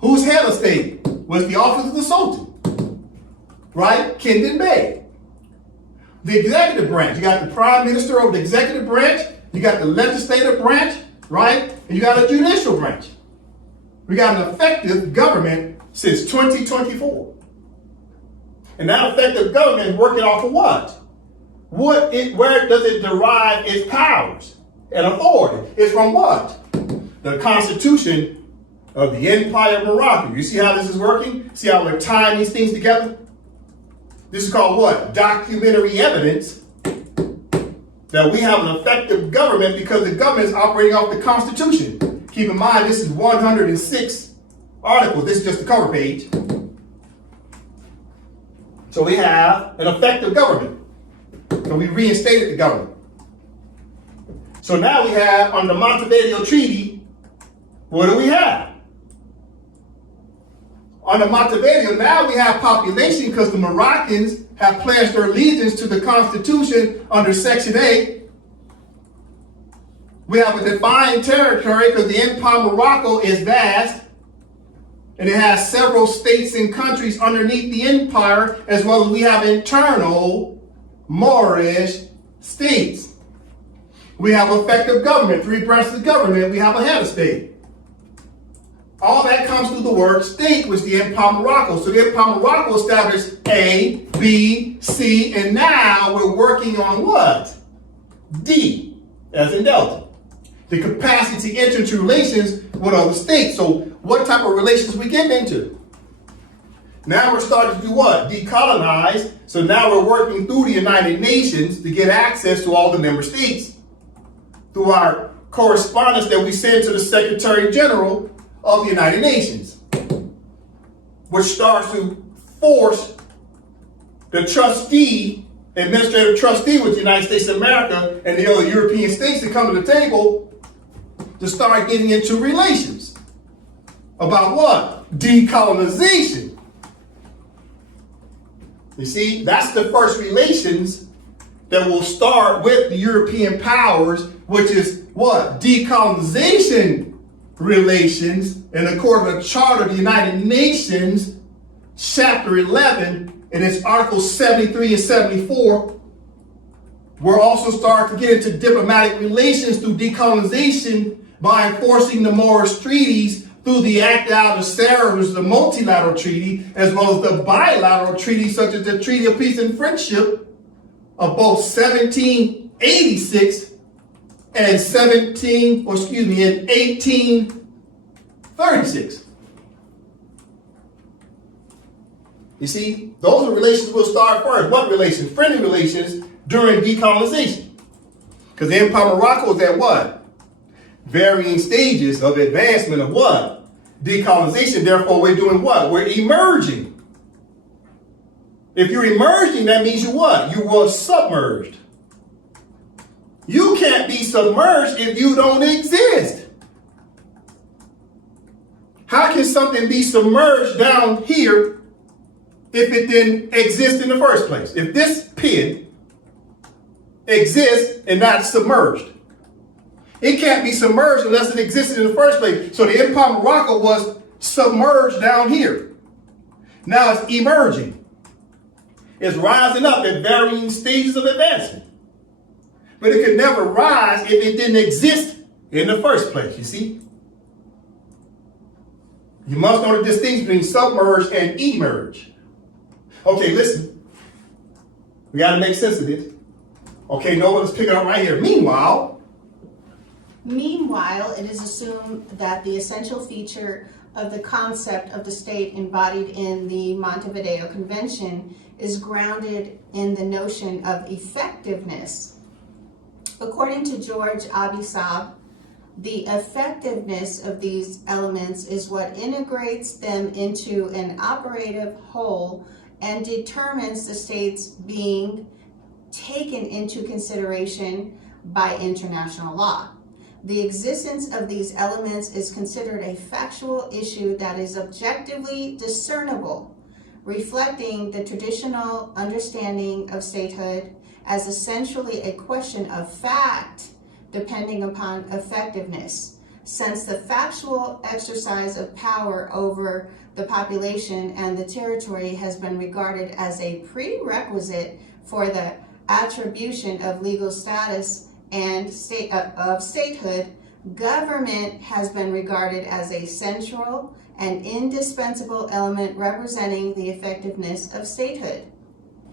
Whose head of state was the office of the Sultan, right? Kendon Bey. The executive branch, you got the prime minister of the executive branch, you got the legislative branch, right? And you got a judicial branch. We got an effective government since 2024. And that effective government is working off of what? Where does it derive its powers and authority? It's from what? The Constitution of the Empire of Morocco. You see how this is working? See how we're tying these things together? This is called what? Documentary evidence that we have an effective government because the government is operating off the Constitution. Keep in mind, this is 106 articles. This is just the cover page. So we have an effective government. So we reinstated the government. So now we have, on the Montevideo Treaty, what do we have? On the Montevideo, now we have population because the Moroccans have pledged their allegiance to the Constitution under Section 8. We have a defined territory because the Empire of Morocco is vast. And it has several states and countries underneath the empire, as well as we have internal Moorish states. We have effective government, 3 branches of government. We have a head of state. all that comes through the word state, which the Empire of Morocco. So the Empire of Morocco established A, B, C, and now we're working on what? D, as in Delta. The capacity to enter into relations with other states. So what type of relations we get into? Now we're starting to do what? Decolonize. So now we're working through the United Nations to get access to all the member states through our correspondence that we send to the Secretary General of the United Nations, which starts to force the administrative trustee with the United States of America and the other European states to come to the table to start getting into relations about what? Decolonization. You see, that's the first relations that will start with the European powers, which is what? Decolonization relations, and according to the Charter of the United Nations, Chapter 11, and its Articles 73 and 74, we're also starting to get into diplomatic relations through decolonization by enforcing the Morris treaties through the Act Out of Sarah, which is the multilateral treaty, as well as the bilateral treaties such as the Treaty of Peace and Friendship of both 1786 and 1836. You see, those are relations we'll start first. What relations? Friendly relations during decolonization. Because the Empire of Morocco is at what? Varying stages of advancement of what? Decolonization. Therefore, we're doing what? We're emerging. If you're emerging, that means you what? You were submerged. You can't be submerged if you don't exist. How can something be submerged down here if it didn't exist in the first place? If this pen exists and not submerged, it can't be submerged unless it existed in the first place. So the Empire of Morocco was submerged down here. Now it's emerging. It's rising up at varying stages of advancement. But it could never rise if it didn't exist in the first place, you see? You must know the distinction between submerge and emerge. Okay, listen. We got to make sense of this. Okay, let's pick it up right here. Meanwhile, it is assumed that the essential feature of the concept of the state embodied in the Montevideo Convention is grounded in the notion of effectiveness. According to George Abisab, the effectiveness of these elements is what integrates them into an operative whole and determines the states being taken into consideration by international law. The existence of these elements is considered a factual issue that is objectively discernible, reflecting the traditional understanding of statehood as essentially a question of fact depending upon effectiveness, since the factual exercise of power over the population and the territory has been regarded as a prerequisite for the attribution of legal status and of statehood. Government has been regarded as a central and indispensable element representing the effectiveness of statehood.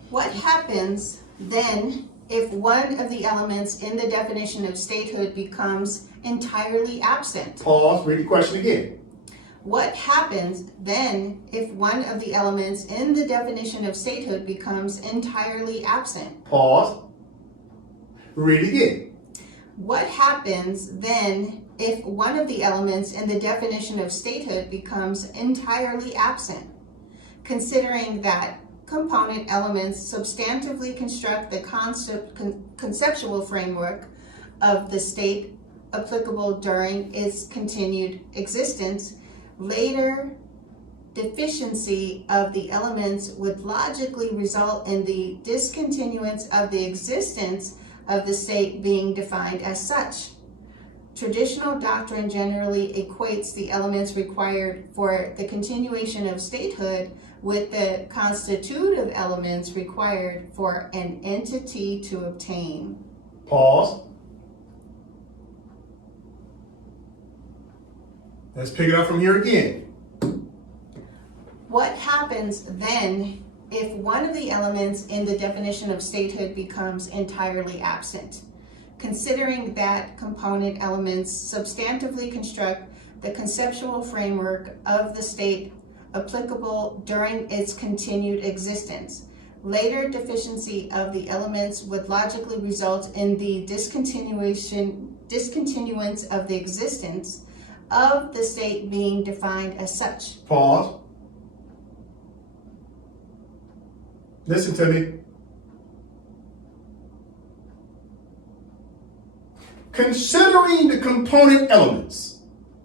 What happens then if one of the elements in the definition of statehood becomes entirely absent? Pause, read the question again. What happens then if one of the elements in the definition of statehood becomes entirely absent? Pause, read again. What happens then if one of the elements in the definition of statehood becomes entirely absent? Considering that component elements substantively construct the conceptual framework of the state applicable during its continued existence, later deficiency of the elements would logically result in the discontinuance of the existence of the state being defined as such. Traditional doctrine generally equates the elements required for the continuation of statehood with the constitutive elements required for an entity to obtain. Pause. Let's pick it up from here again. What happens then if one of the elements in the definition of statehood becomes entirely absent? Considering that component elements substantively construct the conceptual framework of the state applicable during its continued existence. Later deficiency of the elements would logically result in the discontinuance of the existence of the state being defined as such. Pause. Listen to me. Considering the component elements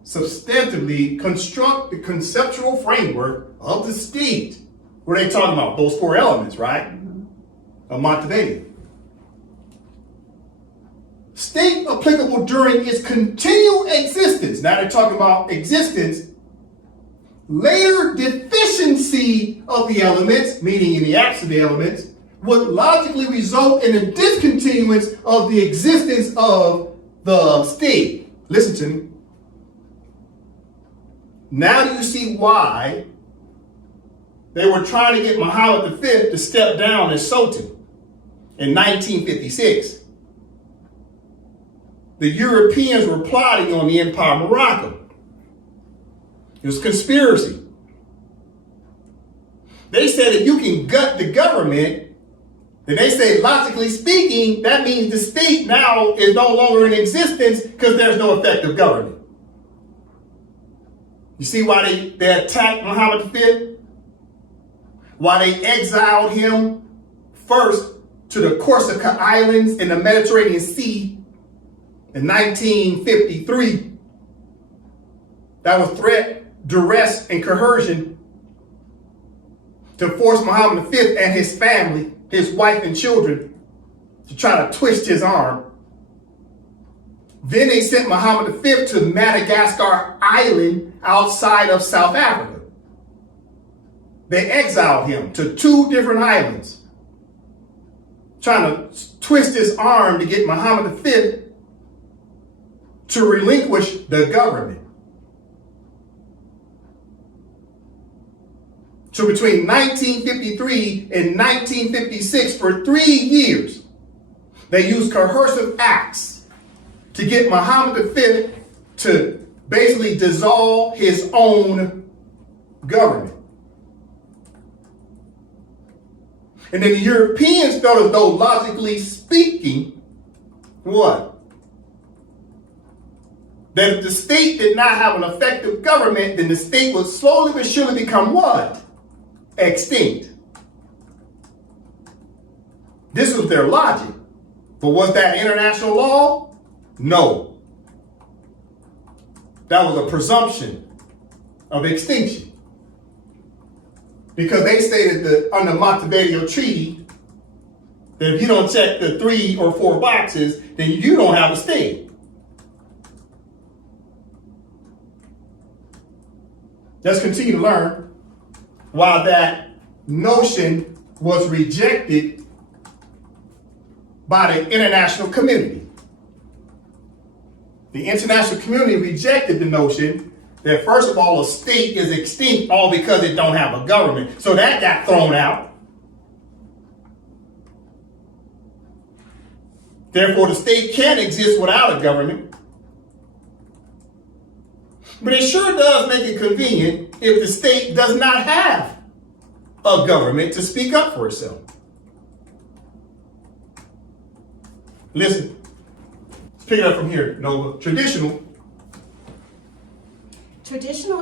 substantively construct the conceptual framework of the state. What are they talking about? Those four elements, right? Of Montevideo. State applicable during its continual existence. Now they're talking about existence. Later deficiency of the elements, meaning in the absence of the elements, would logically result in a discontinuance of the existence of the state. Listen to me. Now do you see why they were trying to get Muhammad V to step down as Sultan in 1956? The Europeans were plotting on the Empire of Morocco. It was a conspiracy. They said if you can gut the government, then they say, logically speaking, that means the state now is no longer in existence because there's no effective government. You see why they attacked Muhammad V? Why they exiled him first to the Corsica Islands in the Mediterranean Sea in 1953. That was threat, duress, and coercion to force Muhammad V and his family, his wife and children, to try to twist his arm. Then they sent Muhammad V to Madagascar Island outside of South Africa. They exiled him to 2 different islands, trying to twist his arm to get Muhammad V to relinquish the government. So between 1953 and 1956, for 3 years, they used coercive acts to get Muhammad V to basically dissolve his own government. And then the Europeans felt as though, logically speaking, what? That if the state did not have an effective government, then the state would slowly but surely become what? Extinct. This was their logic. But was that international law? No. That was a presumption of extinction. Because they stated that under Montevideo Treaty, that if you don't check the 3 or 4 boxes, then you don't have a state. Let's continue to learn why that notion was rejected by the international community. The international community rejected the notion that, first of all, a state is extinct all because it don't have a government. So that got thrown out. Therefore, the state can't exist without a government. But it sure does make it convenient if the state does not have a government to speak up for itself. Listen, let's pick it up from here. No, Traditional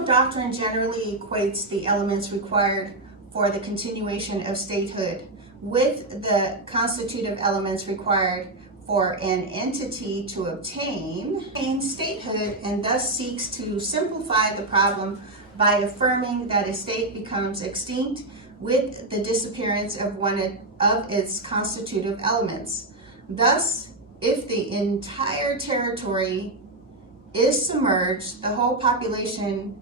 doctrine generally equates the elements required for the continuation of statehood with the constitutive elements required for an entity to obtain statehood, and thus seeks to simplify the problem by affirming that a state becomes extinct with the disappearance of one of its constitutive elements. Thus, if the entire territory is submerged, the whole population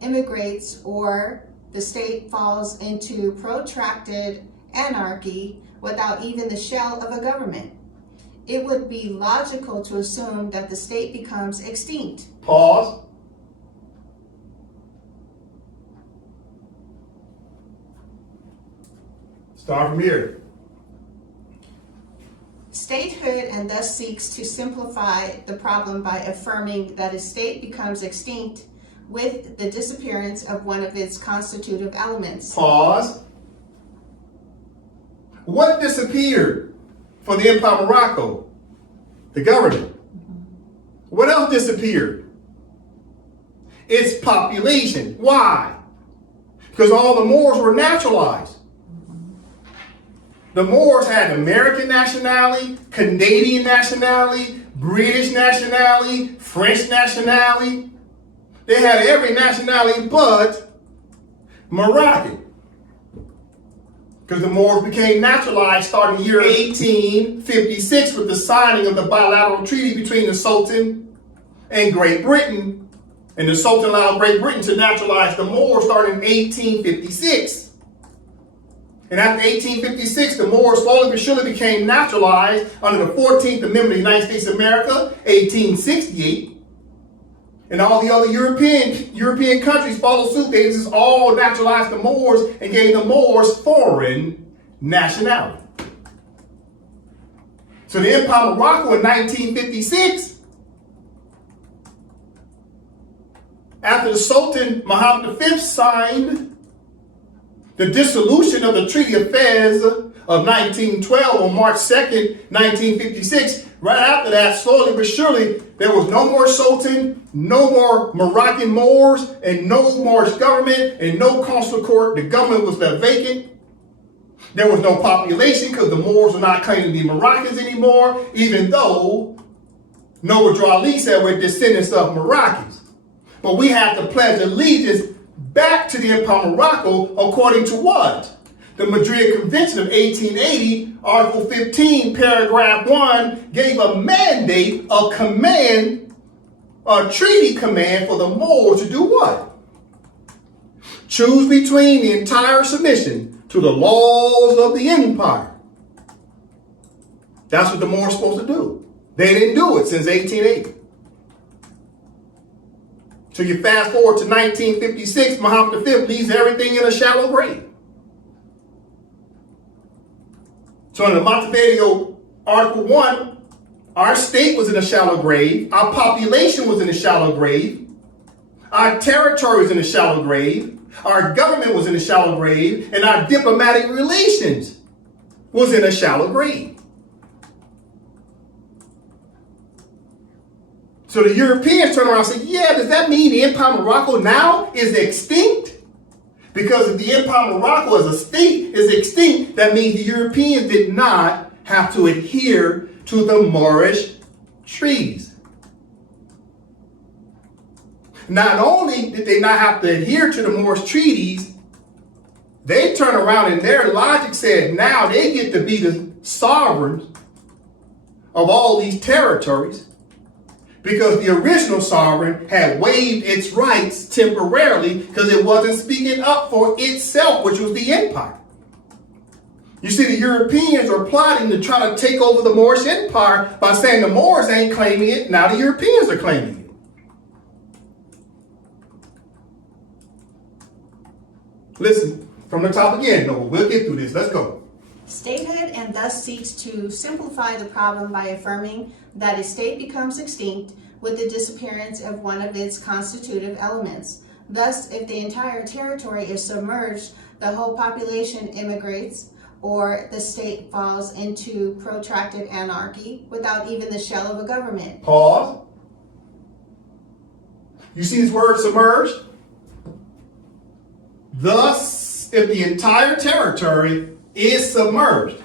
immigrates, or the state falls into protracted anarchy without even the shell of a government. It would be logical to assume that the state becomes extinct. Pause. Start from here. Statehood and thus seeks to simplify the problem by affirming that a state becomes extinct with the disappearance of one of its constitutive elements. Pause. What disappeared for the Empire of Morocco? The government. What else disappeared? Its population. Why? Because all the Moors were naturalized. The Moors had American nationality, Canadian nationality, British nationality, French nationality. They had every nationality but Moroccan. Because the Moors became naturalized starting the year 1856 with the signing of the bilateral treaty between the Sultan and Great Britain. And the Sultan allowed Great Britain to naturalize the Moors starting in 1856. And after 1856, the Moors slowly but surely became naturalized under the 14th Amendment of the United States of America, 1868. And all the other European countries followed suit. They just all naturalized the Moors and gave the Moors foreign nationality. So the Empire of Morocco in 1956, after the Sultan Mohammed V signed the dissolution of the Treaty of Fez of 1912 on March 2nd, 1956, right after that, slowly but surely, there was no more Sultan, no more Moroccan Moors, and no Moorish government, and no consular court. The government was left vacant. There was no population because the Moors were not claiming to be Moroccans anymore, even though Noble Drali said we're descendants of Moroccans. But we have to pledge allegiance back to the Empire of Morocco according to what? The Madrid Convention of 1880, Article 15, Paragraph 1, gave a mandate, a command, a treaty command for the Moors to do what? Choose between the entire submission to the laws of the empire. That's what the Moors are supposed to do. They didn't do it since 1880. So you fast forward to 1956, Muhammad V leaves everything in a shallow grave. So in the Montevideo Article 1, our state was in a shallow grave, our population was in a shallow grave, our territory was in a shallow grave, our government was in a shallow grave, and our diplomatic relations was in a shallow grave. So the Europeans turn around and say, yeah, does that mean the Empire of Morocco now is extinct? Because if the Empire of Morocco as a state is extinct, that means the Europeans did not have to adhere to the Moorish treaties. Not only did they not have to adhere to the Moorish treaties, they turn around and their logic said now they get to be the sovereigns of all these territories, because the original sovereign had waived its rights temporarily because it wasn't speaking up for itself, which was the empire. You see, the Europeans are plotting to try to take over the Moorish Empire by saying the Moors ain't claiming it, now the Europeans are claiming it. Listen, from the top again, Noble, we'll get through this. Let's go. Statehood and thus seeks to simplify the problem by affirming that a state becomes extinct with the disappearance of one of its constitutive elements. Thus, if the entire territory is submerged, the whole population immigrates, or the state falls into protracted anarchy without even the shell of a government. Pause. You see this word submerged? Thus, if the entire territory is submerged,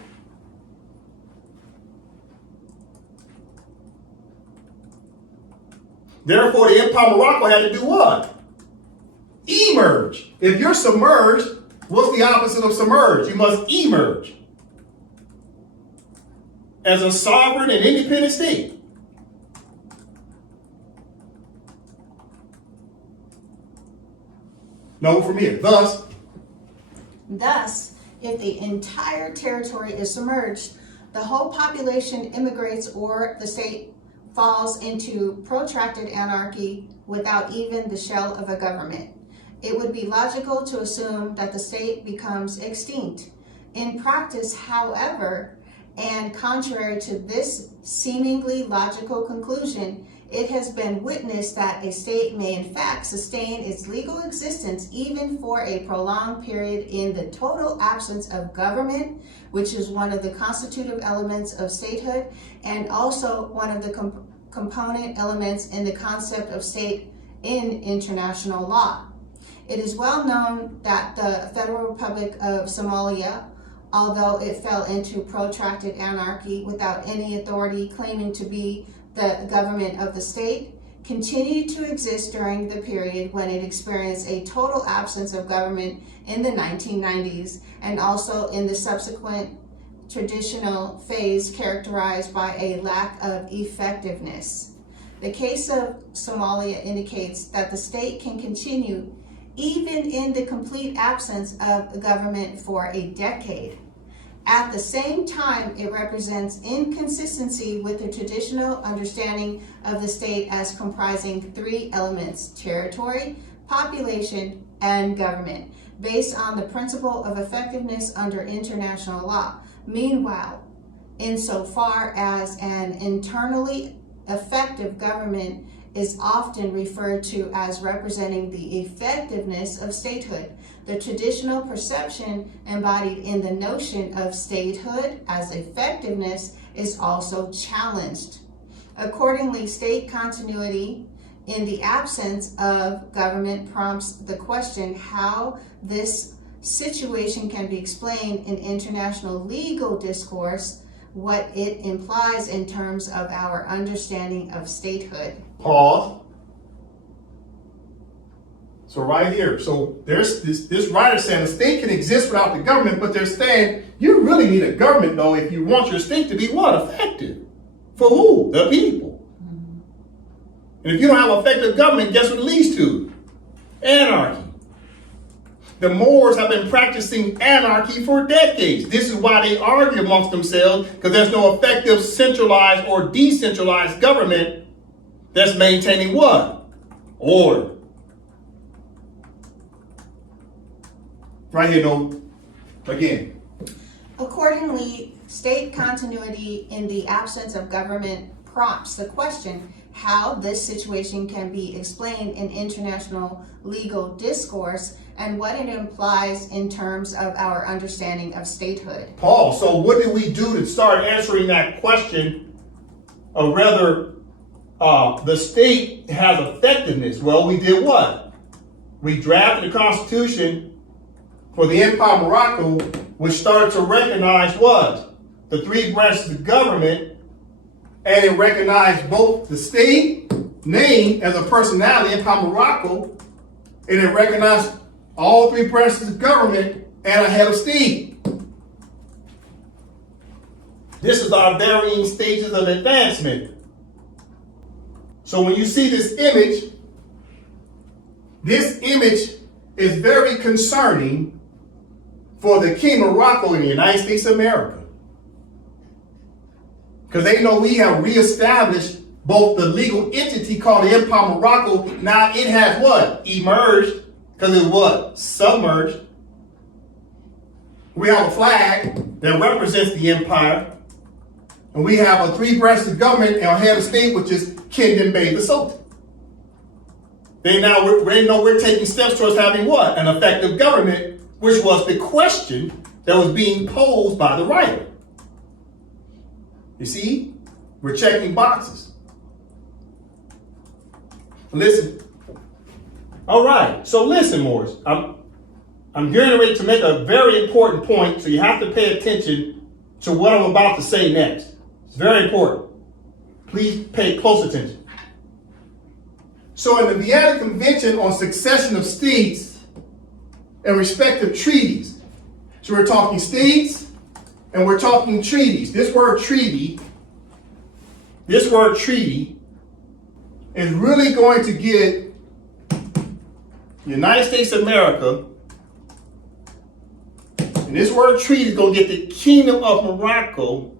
therefore the Empire of Morocco had to do what? Emerge. If you're submerged, what's the opposite of submerge? You must emerge as a sovereign and independent state. No, from here. Thus, if the entire territory is submerged, the whole population immigrates, or the state falls into protracted anarchy without even the shell of a government. It would be logical to assume that the state becomes extinct In practice, however, and contrary to this seemingly logical conclusion, it has been witnessed that a state may in fact sustain its legal existence even for a prolonged period in the total absence of government, which is one of the constitutive elements of statehood, and also one of the component elements in the concept of state in international law. It is well known that the Federal Republic of Somalia, although it fell into protracted anarchy without any authority claiming to be the government of the state, continued to exist during the period when it experienced a total absence of government in the 1990s, and also in the subsequent traditional phase characterized by a lack of effectiveness. The case of Somalia indicates that the state can continue even in the complete absence of government for a decade. At the same time, it represents inconsistency with the traditional understanding of the state as comprising three elements: territory, population, and government, based on the principle of effectiveness under international law. Meanwhile, insofar as an internally effective government is often referred to as representing the effectiveness of statehood, the traditional perception embodied in the notion of statehood as effectiveness is also challenged. Accordingly, state continuity in the absence of government prompts the question how this situation can be explained in international legal discourse, what it implies in terms of our understanding of statehood. Pause. So right here, so there's this writer saying a state can exist without the government, but they're saying you really need a government though if you want your state to be what? Effective. For who? The people. And if you don't have effective government, guess what it leads to? Anarchy. The Moors have been practicing anarchy for decades. This is why they argue amongst themselves, because there's no effective centralized or decentralized government that's maintaining what? Order. Right here, no. Again. Accordingly, state continuity in the absence of government prompts the question how this situation can be explained in international legal discourse and what it implies in terms of our understanding of statehood. Paul, so what did we do to start answering that question of whether the state has effectiveness? Well, we did what? We drafted the Constitution for the Empire of Morocco, which started to recognize what? The three branches of government, and it recognized both the state, named as a personality, Empire of Morocco, and it recognized all three branches of government and a head of state. This is our varying stages of advancement. So when you see this image is very concerning for the King of Morocco in the United States of America. Because they know we have reestablished both the legal entity called the Empire of Morocco. Now it has what? Emerged. Because it was what? Submerged. We have a flag that represents the empire. And we have a three branches of government and a head of state, which is Kingdom Bay the Sultan. They know we're taking steps towards having what? An effective government, which was the question that was being posed by the writer. You see? We're checking boxes. Listen. All right, so listen, Morris. I'm getting ready to make a very important point, so you have to pay attention to what I'm about to say next. It's very important. Please pay close attention. So in the Vienna Convention on Succession of States and Respective Treaties, so we're talking states and we're talking treaties. This word treaty is really going to get the United States of America, and this word treaty is going to get the Kingdom of Morocco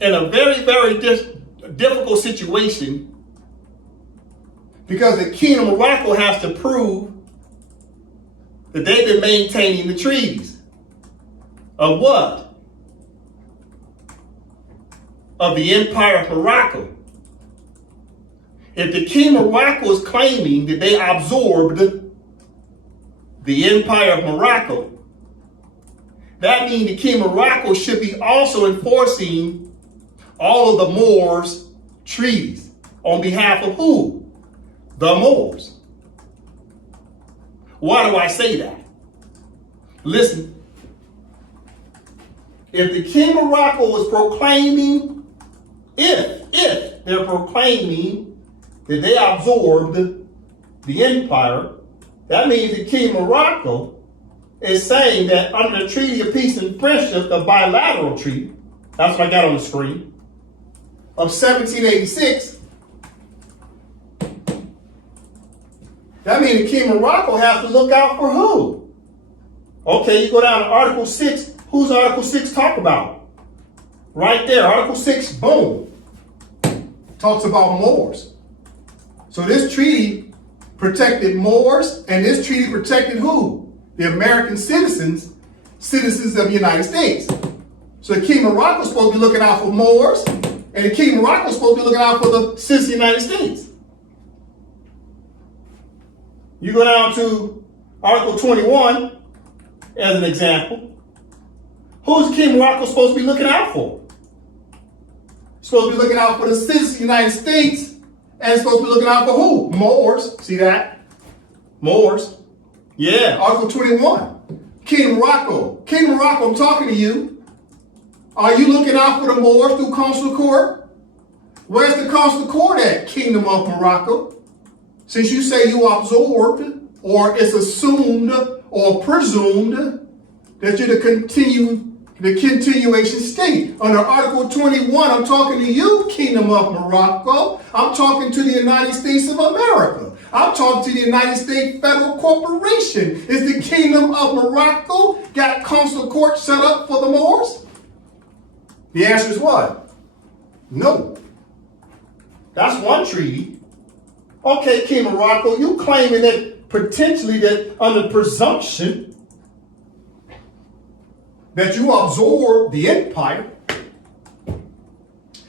in a very, very difficult situation, because the Kingdom of Morocco has to prove that they've been maintaining the treaties. Of what? Of the Empire of Morocco. If the King of Morocco is claiming that they absorbed the Empire of Morocco, that means the King of Morocco should be also enforcing all of the Moors' treaties on behalf of who? The Moors. Why do I say that? Listen, if the King of Morocco is proclaiming, if they're proclaiming that they absorbed the empire, that means the King of Morocco is saying that under the Treaty of Peace and Friendship, the bilateral treaty, that's what I got on the screen, of 1786, that means the King of Morocco has to look out for who? Okay, you go down to Article 6. Who's Article 6 talk about? Right there, Article 6, boom. Talks about Moors. So this treaty protected Moors, and this treaty protected who? The American citizens of the United States. So the King of Morocco is supposed to be looking out for Moors, and the King of Morocco is supposed to be looking out for the citizens of the United States. You go down to Article 21 as an example. Who's King of Morocco supposed to be looking out for? Supposed to be looking out for the citizens of the United States, and supposed to be looking out for who? Moors. See that? Moors. Yeah, Article 21. King of Morocco. King of Morocco, I'm talking to you. Are you looking out for the Moors through consular court? Where's the consular court at, Kingdom of Morocco? Since you say you absorbed, or it's assumed or presumed that you're the continuation state. Under Article 21, I'm talking to you, Kingdom of Morocco. I'm talking to the United States of America. I'm talking to the United States Federal Corporation. Is the Kingdom of Morocco got consular court set up for the Moors? The answer is what? No. That's one treaty. Okay, King of Morocco, you claiming that potentially that under presumption that you absorb the empire.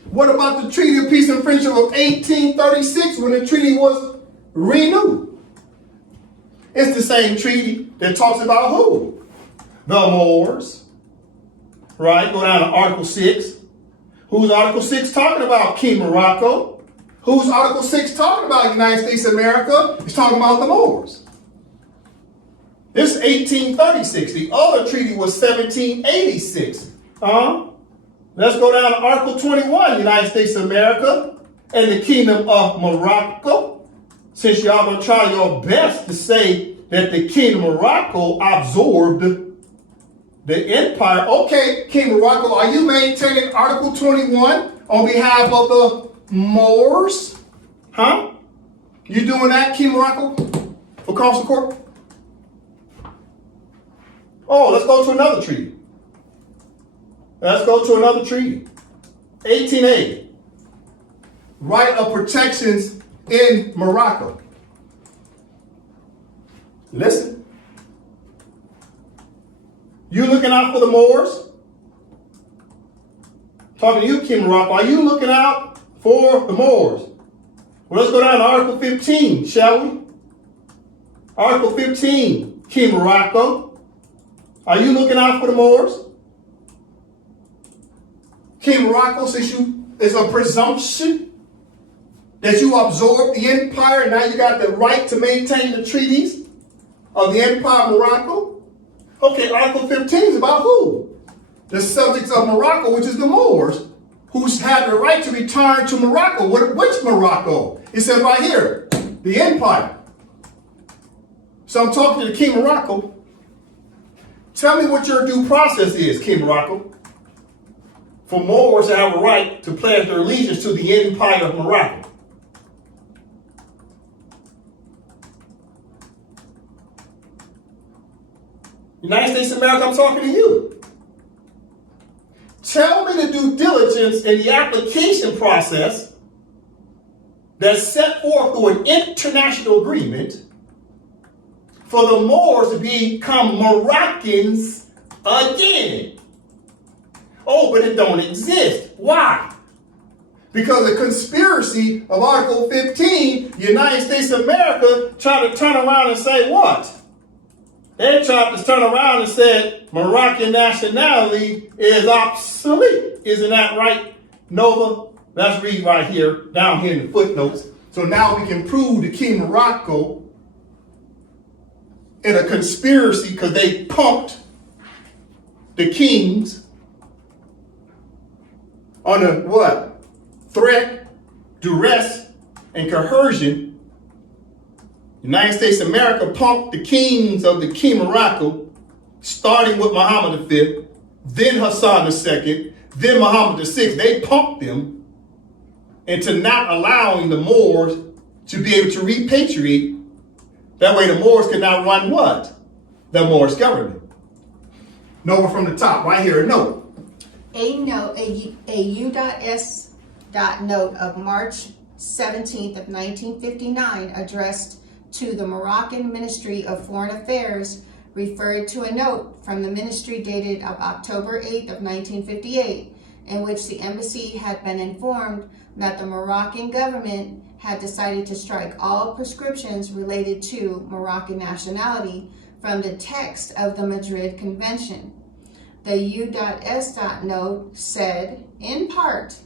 What about the Treaty of Peace and Friendship of 1836 when the treaty was renewed? It's the same treaty that talks about who? The Moors. Right? Go down to Article 6. Who's Article 6 talking about? King Morocco. Who's Article 6 talking about? United States of America. It's talking about the Moors. This is 1836. The other treaty was 1786. Let's go down to Article 21, United States of America and the Kingdom of Morocco. Since y'all gonna try your best to say that the Kingdom of Morocco absorbed the empire. Okay, King of Morocco, are you maintaining Article 21 on behalf of the Moors? You doing that, King of Morocco, for consular court? Oh, let's go to another treaty. 1880. Right of protections in Morocco. Listen. You looking out for the Moors? Talking to you, King of Morocco. Are you looking out for the Moors? Well, let's go down to Article 15, shall we? Article 15, King of Morocco. Are you looking out for the Moors? King of Morocco, since it's a presumption that you absorbed the empire, and now you got the right to maintain the treaties of the Empire of Morocco. Okay, Article 15 is about who? The subjects of Morocco, which is the Moors, who have the right to return to Morocco. Which Morocco? It says right here, the empire. So I'm talking to the King of Morocco. Tell me what your due process is, King of Morocco, for Moors to have a right to pledge their allegiance to the Empire of Morocco. United States of America, I'm talking to you. Tell me the due diligence in the application process that's set forth through an international agreement for the Moors to become Moroccans again. Oh, but it don't exist. Why? Because the conspiracy of Article 15, the United States of America tried to turn around and say what? They tried to turn around and said Moroccan nationality is obsolete. Isn't that right, Nova? Let's read right here, down here in the footnotes. So now we can prove the King Morocco in a conspiracy because they pumped the kings under what? Threat, duress, and coercion. United States of America pumped the kings of the King Morocco, starting with Muhammad V, then Hassan II, then Muhammad VI. They pumped them into not allowing the Moors to be able to repatriate. That way the Moors could not run what? The Moorish government. Nova from the top, right here, a note. A U.S. note of March 17th of 1959 addressed to the Moroccan Ministry of Foreign Affairs referred to a note from the ministry dated of October 8th of 1958 in which the embassy had been informed that the Moroccan government had decided to strike all prescriptions related to Moroccan nationality from the text of the Madrid Convention. The U.S. note said, in part,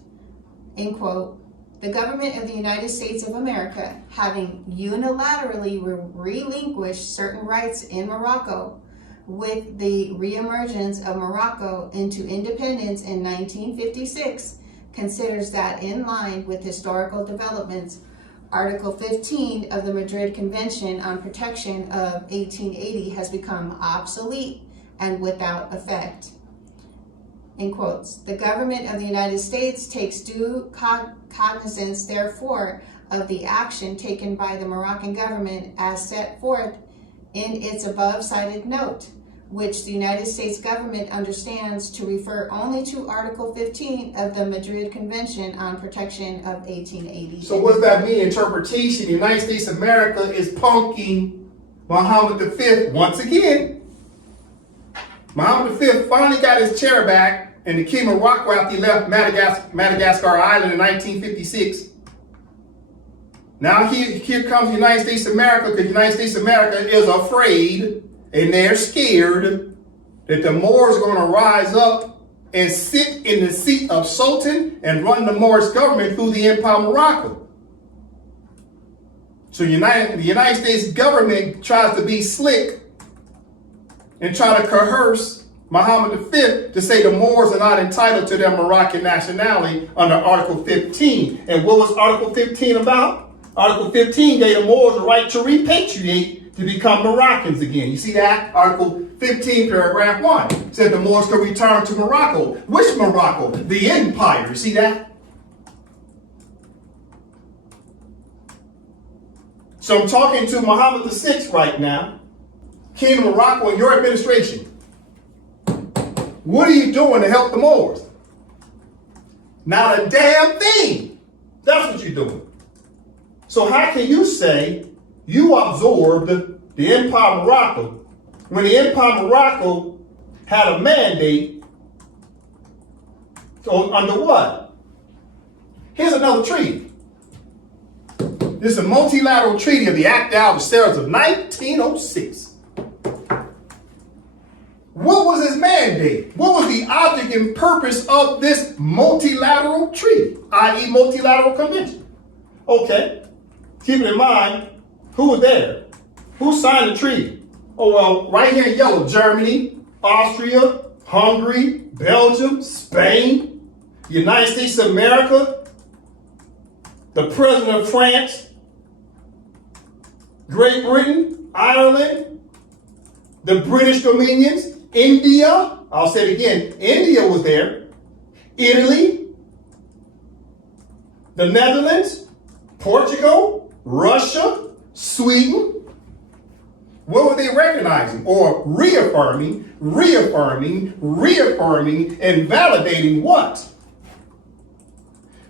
in quote, the government of the United States of America, having unilaterally relinquished certain rights in Morocco with the reemergence of Morocco into independence in 1956, considers that in line with historical developments, Article 15 of the Madrid Convention on Protection of 1880 has become obsolete and without effect. In quotes, the government of the United States takes due cognizance, therefore, of the action taken by the Moroccan government as set forth in its above cited note, which the United States government understands to refer only to Article 15 of the Madrid Convention on Protection of 1880. So what does that mean? Interpretation, the United States of America is punking Muhammad V once again. Muhammad V finally got his chair back, and the King of Morocco after he left Madagascar Island in 1956. Now here comes the United States of America, because the United States of America is afraid and they're scared that the Moors are going to rise up and sit in the seat of Sultan and run the Moorish government through the Empire of Morocco. So the United States government tries to be slick and try to coerce Muhammad V to say the Moors are not entitled to their Moroccan nationality under Article 15. And what was Article 15 about? Article 15 gave the Moors the right to repatriate to become Moroccans again. You see that? Article 15, paragraph 1 said the Moors could return to Morocco. Which Morocco? The Empire. You see that? So I'm talking to Muhammad VI right now, King of Morocco, and your administration. What are you doing to help the Moors? Not a damn thing. That's what you're doing. So how can you say you absorbed the Empire of Morocco when the Empire of Morocco had a mandate under what? Here's another treaty. This is a multilateral treaty of the Act of Algeciras of 1906. What was his mandate? What was the object and purpose of this multilateral treaty, i.e. multilateral convention? Okay, keeping in mind, who was there? Who signed the treaty? Oh, well, right here in yellow, Germany, Austria, Hungary, Belgium, Spain, United States of America, the President of France, Great Britain, Ireland, the British Dominions, India, I'll say it again, India was there, Italy, the Netherlands, Portugal, Russia, Sweden. What were they recognizing or reaffirming, and validating what?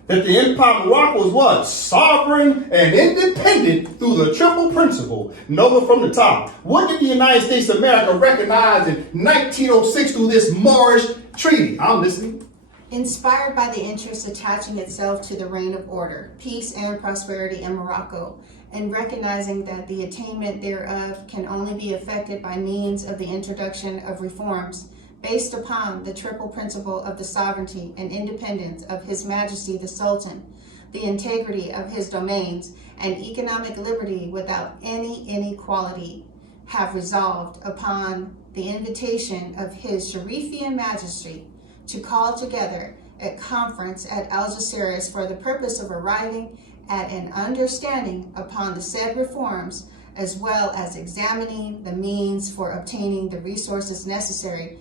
that the Empire of Morocco was what? Sovereign and independent through the triple principle. Note from the top. What did the United States of America recognize in 1906 through this Moorish treaty? I'm listening. Inspired by the interest attaching itself to the reign of order, peace, and prosperity in Morocco, and recognizing that the attainment thereof can only be effected by means of the introduction of reforms based upon the triple principle of the sovereignty and independence of His Majesty the Sultan, the integrity of his domains, and economic liberty without any inequality, have resolved upon the invitation of His Sharifian Majesty to call together a conference at Algeciras for the purpose of arriving at an understanding upon the said reforms, as well as examining the means for obtaining the resources necessary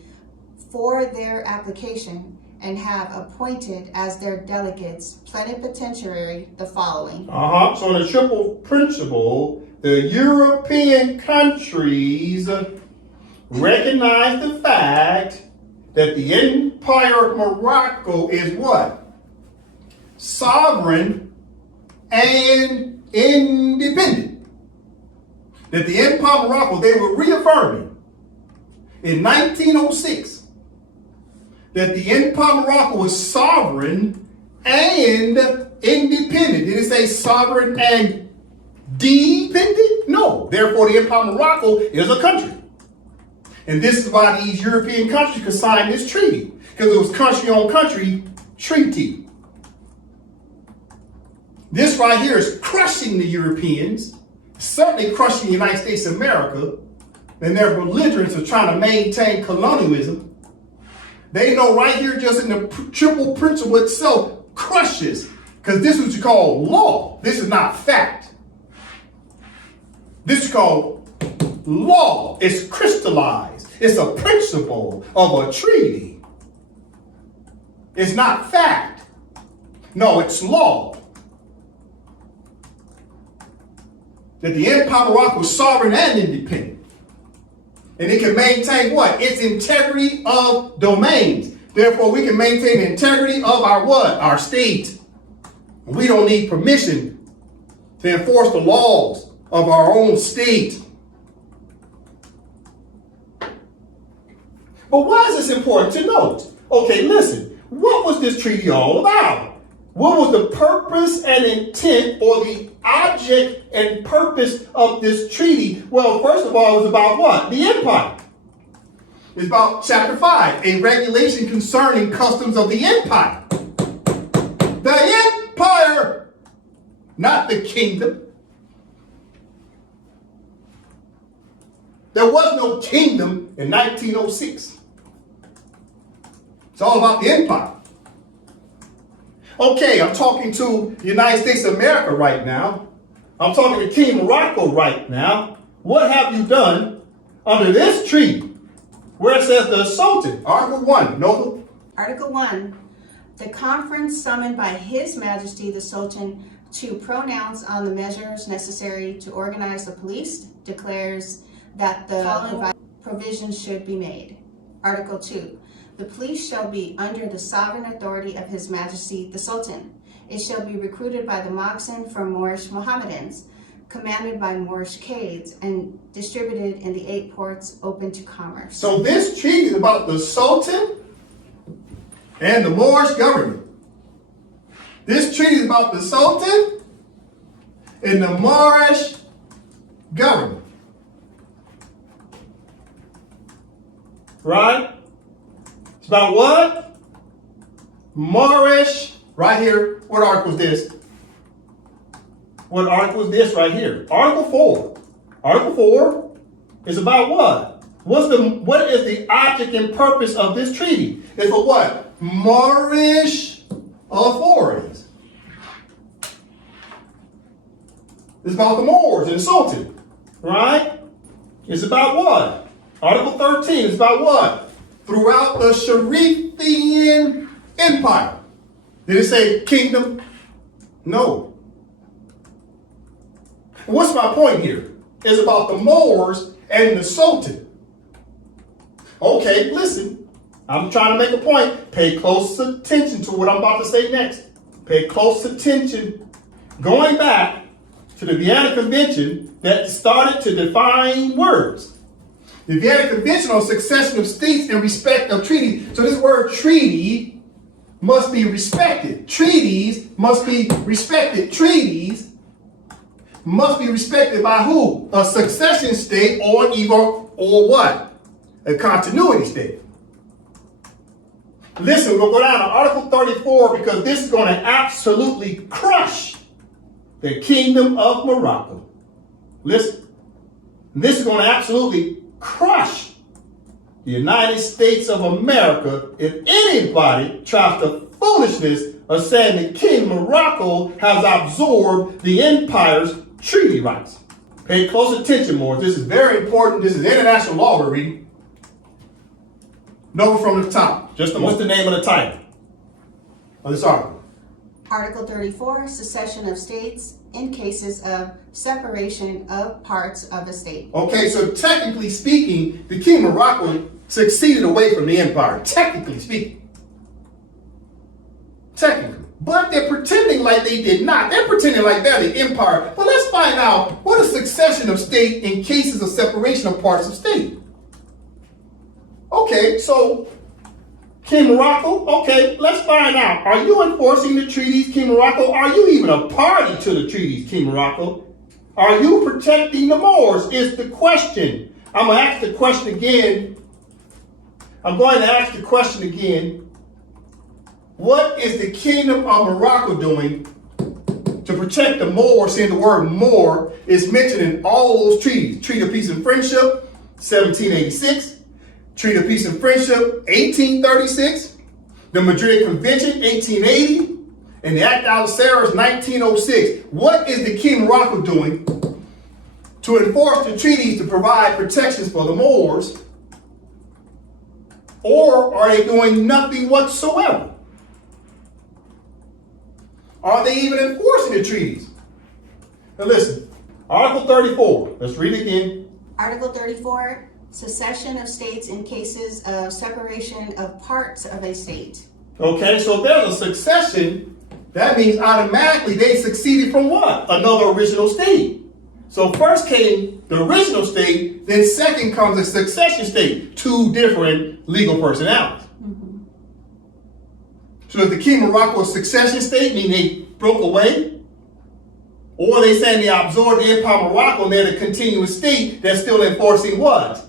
for their application, and have appointed as their delegates plenipotentiary the following. So in the triple principle, the European countries recognize the fact that the Empire of Morocco is what? Sovereign and independent. That the Empire of Morocco, they were reaffirming in 1906 that the Empire of Morocco was sovereign and independent. Did it say sovereign and dependent? No. Therefore, the Empire of Morocco is a country. And this is why these European countries could sign this treaty, because it was country on country treaty. This right here is crushing the Europeans, certainly crushing the United States of America, and their belligerents are trying to maintain colonialism. They know right here, just in the triple principle itself, crushes, because this is what you call law. This is not fact. This is called law. It's crystallized. It's a principle of a treaty. It's not fact. No, it's law. That the Empire of Morocco was sovereign and independent. And it can maintain what? Its integrity of domains. Therefore, we can maintain the integrity of our what? Our state. We don't need permission to enforce the laws of our own state. But why is this important to note? Okay, listen. What was this treaty all about? What was the purpose and intent, or the object and purpose of this treaty? Well, first of all, it was about what? The empire. It's about chapter 5, a regulation concerning customs of the empire. The empire, not the kingdom. There was no kingdom in 1906. It's all about the empire. Okay, I'm talking to the United States of America right now. I'm talking to King Morocco right now. What have you done under this treaty where it says the Sultan? Article 1. Nova. Article 1. The conference summoned by His Majesty the Sultan to pronounce on the measures necessary to organize the police declares that the following provisions should be made. Article 2. The police shall be under the sovereign authority of His Majesty the Sultan. It shall be recruited by the Moxen from Moorish Mohammedans, commanded by Moorish Cades, and distributed in the 8 ports open to commerce. So this treaty is about the Sultan and the Moorish government. This treaty is about the Sultan and the Moorish government. Right? It's about what? Moorish, right here. What article is this? What article is this right here? Article 4. Article 4 is about what? What is the object and purpose of this treaty? It's for what? Moorish authorities. It's about the Moors and the Sultan, right? It's about what? Article 13 is about what? Throughout the Sharifian Empire. Did it say kingdom? No. What's my point here? It's about the Moors and the Sultan. Okay, listen. I'm trying to make a point. Pay close attention to what I'm about to say next. Pay close attention. Going back to the Vienna Convention that started to define words. The Vienna Convention on succession of states in respect of treaties. So this word treaty must be respected. Treaties must be respected. Treaties must be respected by who? A succession state or what? A continuity state. Listen, we'll go down to Article 34 because this is going to absolutely crush the Kingdom of Morocco. Listen, this is going to absolutely crush the United States of America if anybody tries the foolishness of saying that King Morocco has absorbed the empire's treaty rights. Pay close attention, Moors. This is very important. This is international law we're reading. Number from the top. What's the name of the title of this article? Article 34, secession of states in cases of separation of parts of a state. Okay, so technically speaking, the King of Morocco succeeded away from the empire. Technically speaking. Technically. But they're pretending like they did not. They're pretending like they're the empire. But let's find out what is succession of state in cases of separation of parts of state. Okay, so King Morocco, okay, let's find out. Are you enforcing the treaties, King Morocco? Are you even a party to the treaties, King Morocco? Are you protecting the Moors is the question. I'm going to ask the question again. What is the Kingdom of Morocco doing to protect the Moors? Seeing the word Moor is mentioned in all those treaties. Treaty of Peace and Friendship, 1786. Treaty of Peace and Friendship, 1836. The Madrid Convention, 1880. And the Act of Algeciras, 1906. What is the King of Morocco doing to enforce the treaties to provide protections for the Moors? Or are they doing nothing whatsoever? Are they even enforcing the treaties? Now listen, Article 34, let's read it again. Article 34, secession of states in cases of separation of parts of a state. Okay, so if there's a succession, that means automatically they succeeded from what? Another original state. So first came the original state, then second comes a succession state. Two different legal personalities. Mm-hmm. So if the King of Morocco a succession state, meaning they broke away, or they saying they absorbed the Empire of Morocco and they're the continuous state that's still enforcing what?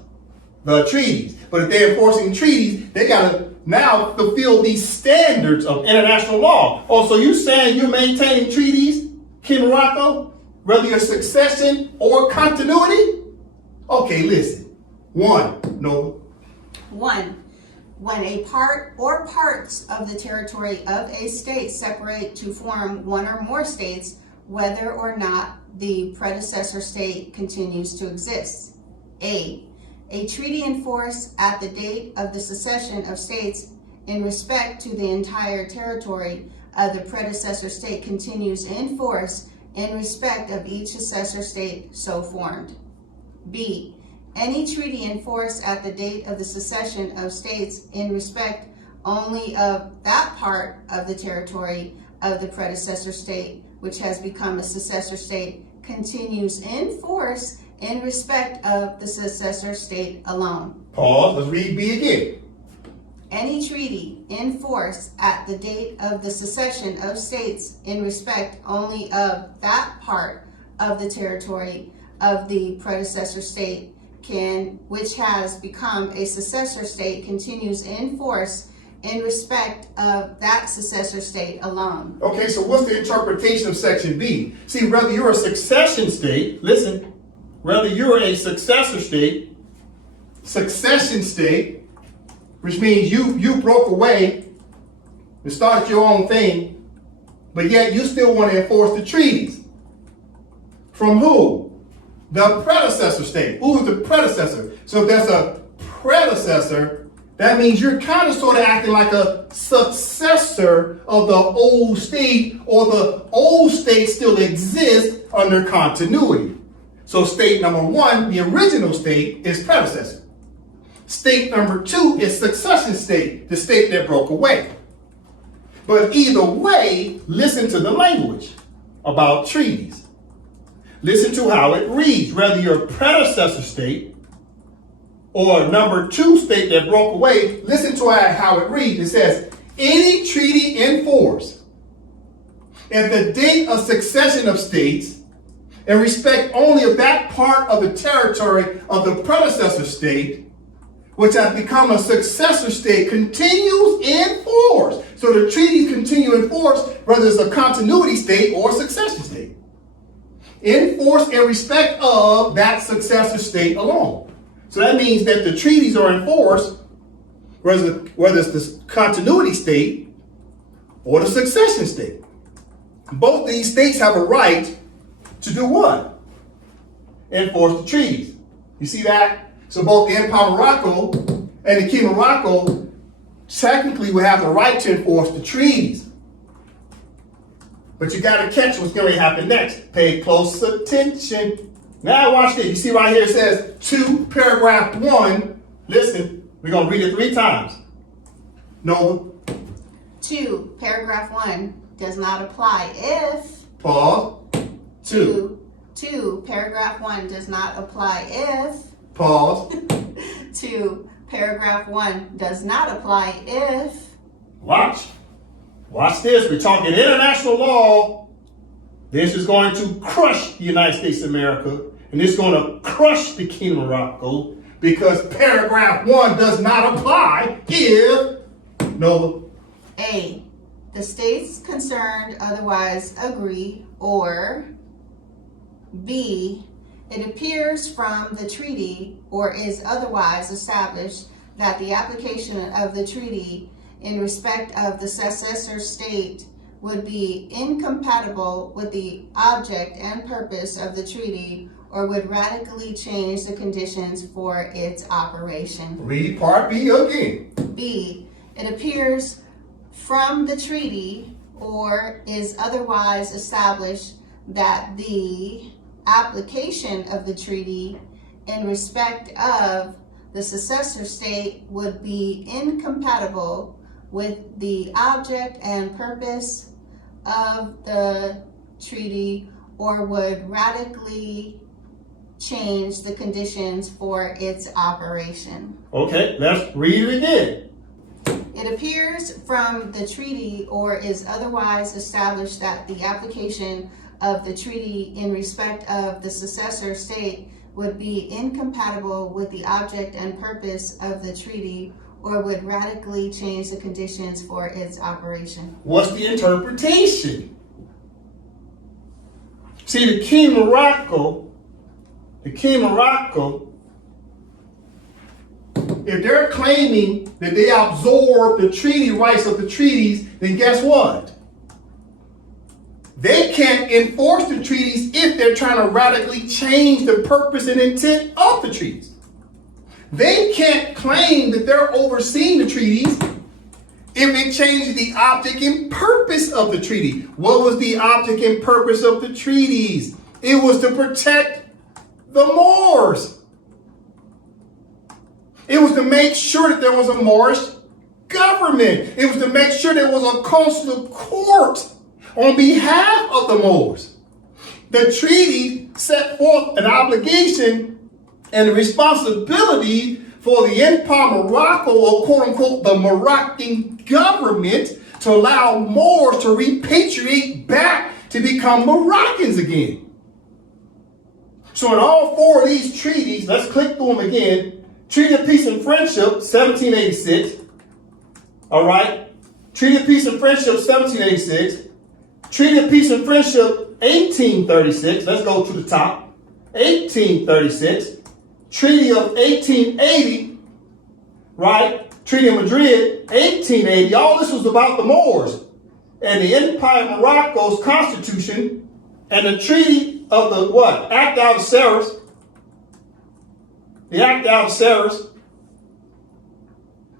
The treaties. But if they're enforcing treaties, they got to now fulfill these standards of international law. Oh, so you saying you're maintaining treaties, King of Morocco, whether you're succession or continuity? Okay, listen. One, when a part or parts of the territory of a state separate to form one or more states, whether or not the predecessor state continues to exist. A treaty in force at the date of the secession of states in respect to the entire territory of the predecessor state continues in force in respect of each successor state so formed. B. Any treaty in force at the date of the secession of states in respect only of that part of the territory of the predecessor state which has become a successor state continues in force in respect of the successor state alone. Pause, let's read B again. Any treaty in force at the date of the secession of states in respect only of that part of the territory of the predecessor state which has become a successor state continues in force in respect of that successor state alone. Okay, so what's the interpretation of section B? See, whether you're a succession state, listen, whether you're a successor state, succession state, which means you broke away and started your own thing, but yet you still want to enforce the treaties. From who? The predecessor state. Who is the predecessor? So if there's a predecessor, that means you're kind of sort of acting like a successor of the old state, or the old state still exists under continuity. So state number one, the original state, is predecessor. State number two is succession state, the state that broke away. But either way, listen to the language about treaties. Listen to how it reads. Whether your predecessor state or number 2 state that broke away, listen to how it reads. It says, any treaty in force at the date of succession of states in respect only of that part of the territory of the predecessor state, which has become a successor state, continues in force. So the treaties continue in force, whether it's a continuity state or a successor state. In force in respect of that successor state alone. So that means that the treaties are in force, whether it's the continuity state or the succession state. Both these states have a right to do what? Enforce the treaties. You see that? So both the Empire of Morocco and the Kingdom of Morocco technically will have the right to enforce the treaties. But you got to catch what's going to happen next. Pay close attention. Now watch this. You see right here it says 2, paragraph 1. Listen, we're going to read it 3 times. Nova. 2, paragraph 1 does not apply if. Pause. 2. 2, paragraph 1 does not apply if. Pause. 2, paragraph 1 does not apply if. Watch. Watch this. We're talking international law. This is going to crush the United States of America. And it's going to crush the Kingdom of Morocco because paragraph 1 does not apply if Nova. A, the states concerned otherwise agree, or B, it appears from the treaty or is otherwise established that the application of the treaty in respect of the successor state would be incompatible with the object and purpose of the treaty or would radically change the conditions for its operation. Read part B again. B, it appears from the treaty or is otherwise established that the application of the treaty in respect of the successor state would be incompatible with the object and purpose of the treaty or would radically change the conditions for its operation. Okay, let's read it again. It appears from the treaty or is otherwise established that the application of the treaty in respect of the successor state would be incompatible with the object and purpose of the treaty or would radically change the conditions for its operation. What's the interpretation? See, the Kingdom of Morocco, if they're claiming that they absorb the treaty rights of the treaties, then guess what? They can't enforce the treaties if they're trying to radically change the purpose and intent of the treaties. They can't claim that they're overseeing the treaties if it changes the object and purpose of the treaty. What was the object and purpose of the treaties? It was to protect the Moors. It was to make sure that there was a Moorish government. It was to make sure there was a consular court on behalf of the Moors. The treaty set forth an obligation and a responsibility for the Empire of Morocco, or quote unquote the Moroccan government, to allow Moors to repatriate back to become Moroccans again. So in all 4 of these treaties, let's click through them again. Treaty of Peace and Friendship, 1786. All right. Treaty of Peace and Friendship, 1786. Treaty of Peace and Friendship, 1836. Let's go to the top. 1836. Treaty of 1880. Right. Treaty of Madrid, 1880. All this was about the Moors and the Empire of Morocco's constitution and the Treaty of the what? Act out of Serres. The Act out of Serres.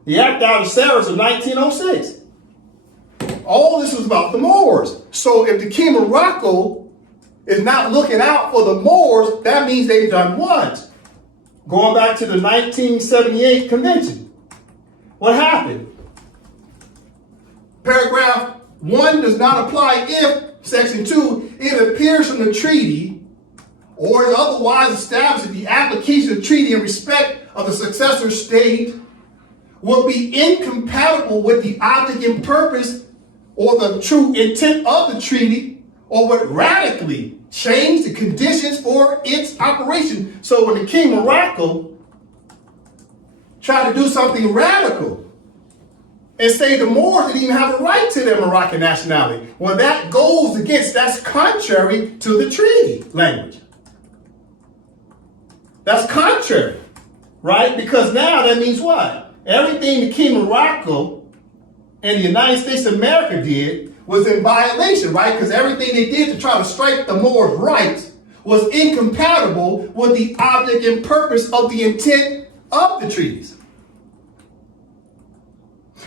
The Act out of Serres of 1906. All this was about the Moors. So if the King of Morocco is not looking out for the Moors, that means they've done what? Going back to the 1978 convention. What happened? Paragraph 1 does not apply if, section 2, it appears from the treaty or is otherwise established that the application of the treaty in respect of the successor state will be incompatible with the object and purpose or the true intent of the treaty, or would radically change the conditions for its operation. So when the King of Morocco tried to do something radical and say the Moors didn't even have a right to their Moroccan nationality, well, that goes against, that's contrary to the treaty language. That's contrary, right? Because now that means what? Everything the King of Morocco and the United States of America did was in violation, right? Because everything they did to try to strike the Moors' rights was incompatible with the object and purpose of the intent of the treaties.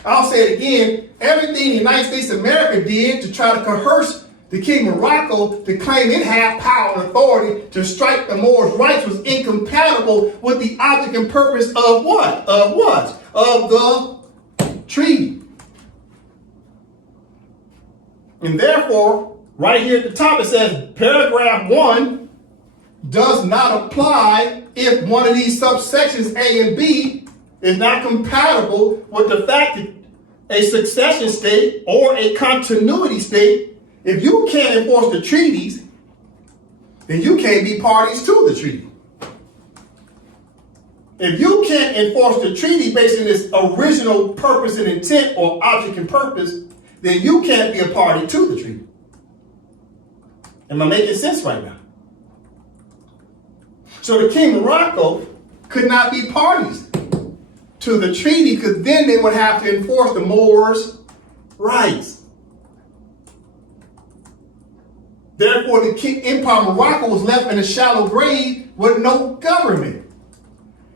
I'll say it again, everything the United States of America did to try to coerce the King of Morocco to claim it had power and authority to strike the Moors' rights was incompatible with the object and purpose of what? Of what? Of the treaty. And therefore, right here at the top it says paragraph 1 does not apply if one of these subsections A and B is not compatible with the fact that a succession state or a continuity state, if you can't enforce the treaties, then you can't be parties to the treaty. If you can't enforce the treaty based on its original purpose and intent or object and purpose, then you can't be a party to the treaty. Am I making sense right now? So the King of Morocco could not be parties to the treaty because then they would have to enforce the Moors' rights. Therefore, the Empire of Morocco was left in a shallow grave with no government.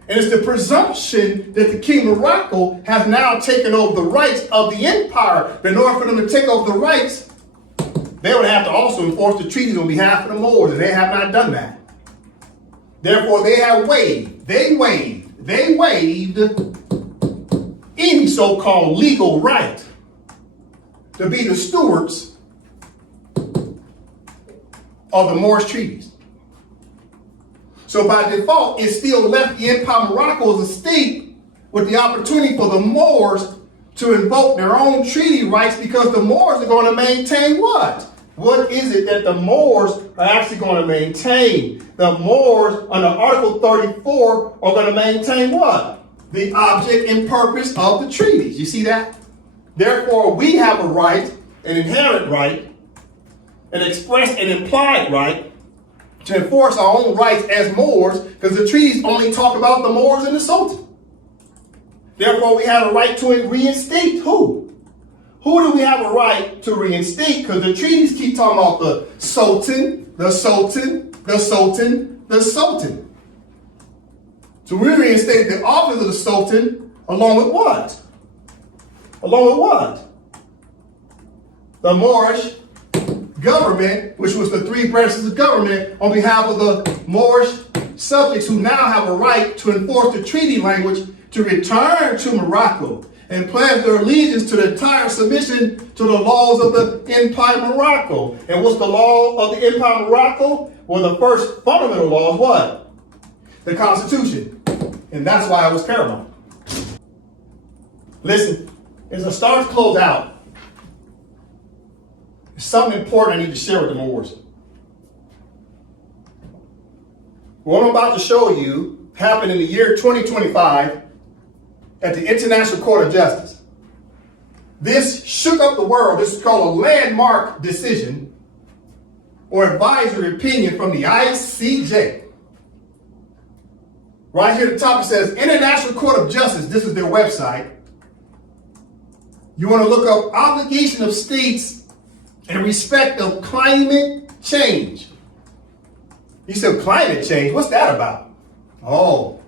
And it's the presumption that the King of Morocco has now taken over the rights of the empire. But in order for them to take over the rights, they would have to also enforce the treaties on behalf of the Moors, and they have not done that. Therefore, they have waived any so-called legal right to be the stewards of the Moorish treaties. So by default, it still left the Empire of Morocco as a state with the opportunity for the Moors to invoke their own treaty rights, because the Moors are going to maintain what? What is it that the Moors are actually going to maintain? The Moors under Article 34 are going to maintain what? The object and purpose of the treaties. You see that? Therefore, we have a right, an inherent right, an express and implied right to enforce our own rights as Moors, because the treaties only talk about the Moors and the Sultan. Therefore, we have a right to reinstate who? Who do we have a right to reinstate? Because the treaties keep talking about the Sultan, the Sultan, the Sultan, the Sultan. So we reinstated the office of the Sultan along with what? Along with what? The Moorish government, which was the three branches of government on behalf of the Moorish subjects, who now have a right to enforce the treaty language to return to Morocco and pledge their allegiance to the entire submission to the laws of the Empire of Morocco. And what's the law of the Empire of Morocco? Well, the first fundamental law is what? The Constitution. And that's why it was paramount. Listen, as I start to close out, there's something important I need to share with the Moors. What I'm about to show you happened in the year 2025 at the International Court of Justice. This shook up the world. This is called a landmark decision or advisory opinion from the I.C.J. Right here at the top it says International Court of Justice. This is their website. You want to look up obligation of states in respect of climate change. You said climate change? What's that about? Oh,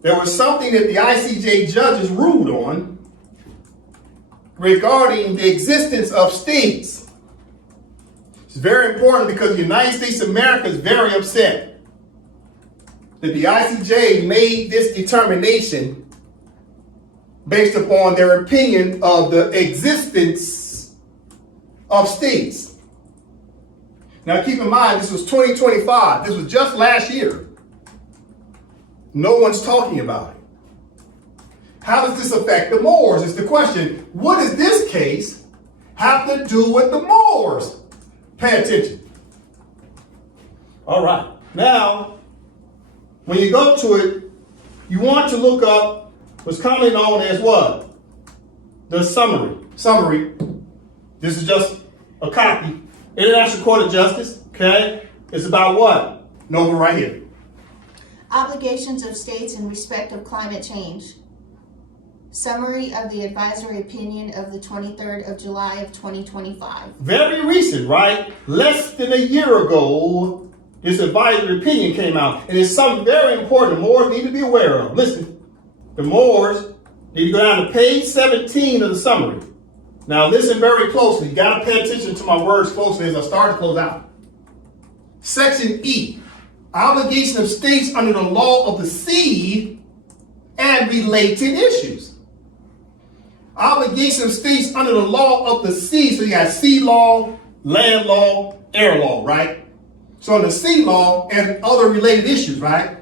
there was something that the I.C.J. judges ruled on regarding the existence of states. It's very important because the United States of America is very upset that the I.C.J. made this determination based upon their opinion of the existence of states. Now keep in mind, this was 2025. This was just last year. No one's talking about it. How does this affect the Moors is the question. What does this case have to do with the Moors? Pay attention. All right. Now, when you go to it, you want to look up what's commonly known as what? The summary. Summary. This is just a copy. International Court of Justice, okay? It's about what? Nova right here. Obligations of states in respect of climate change. Summary of the advisory opinion of the 23rd of July of 2025. Very recent, right? Less than a year ago, this advisory opinion came out. And it's something very important the Moors need to be aware of. Listen, the Moors need to go down to page 17 of the summary. Now listen very closely. You got to pay attention to my words closely as I start to close out. Section E, obligation of states under the law of the sea and related issues. Obligation of states under the law of the sea. So you got sea law, land law, air law, right? So on the sea law and other related issues, right?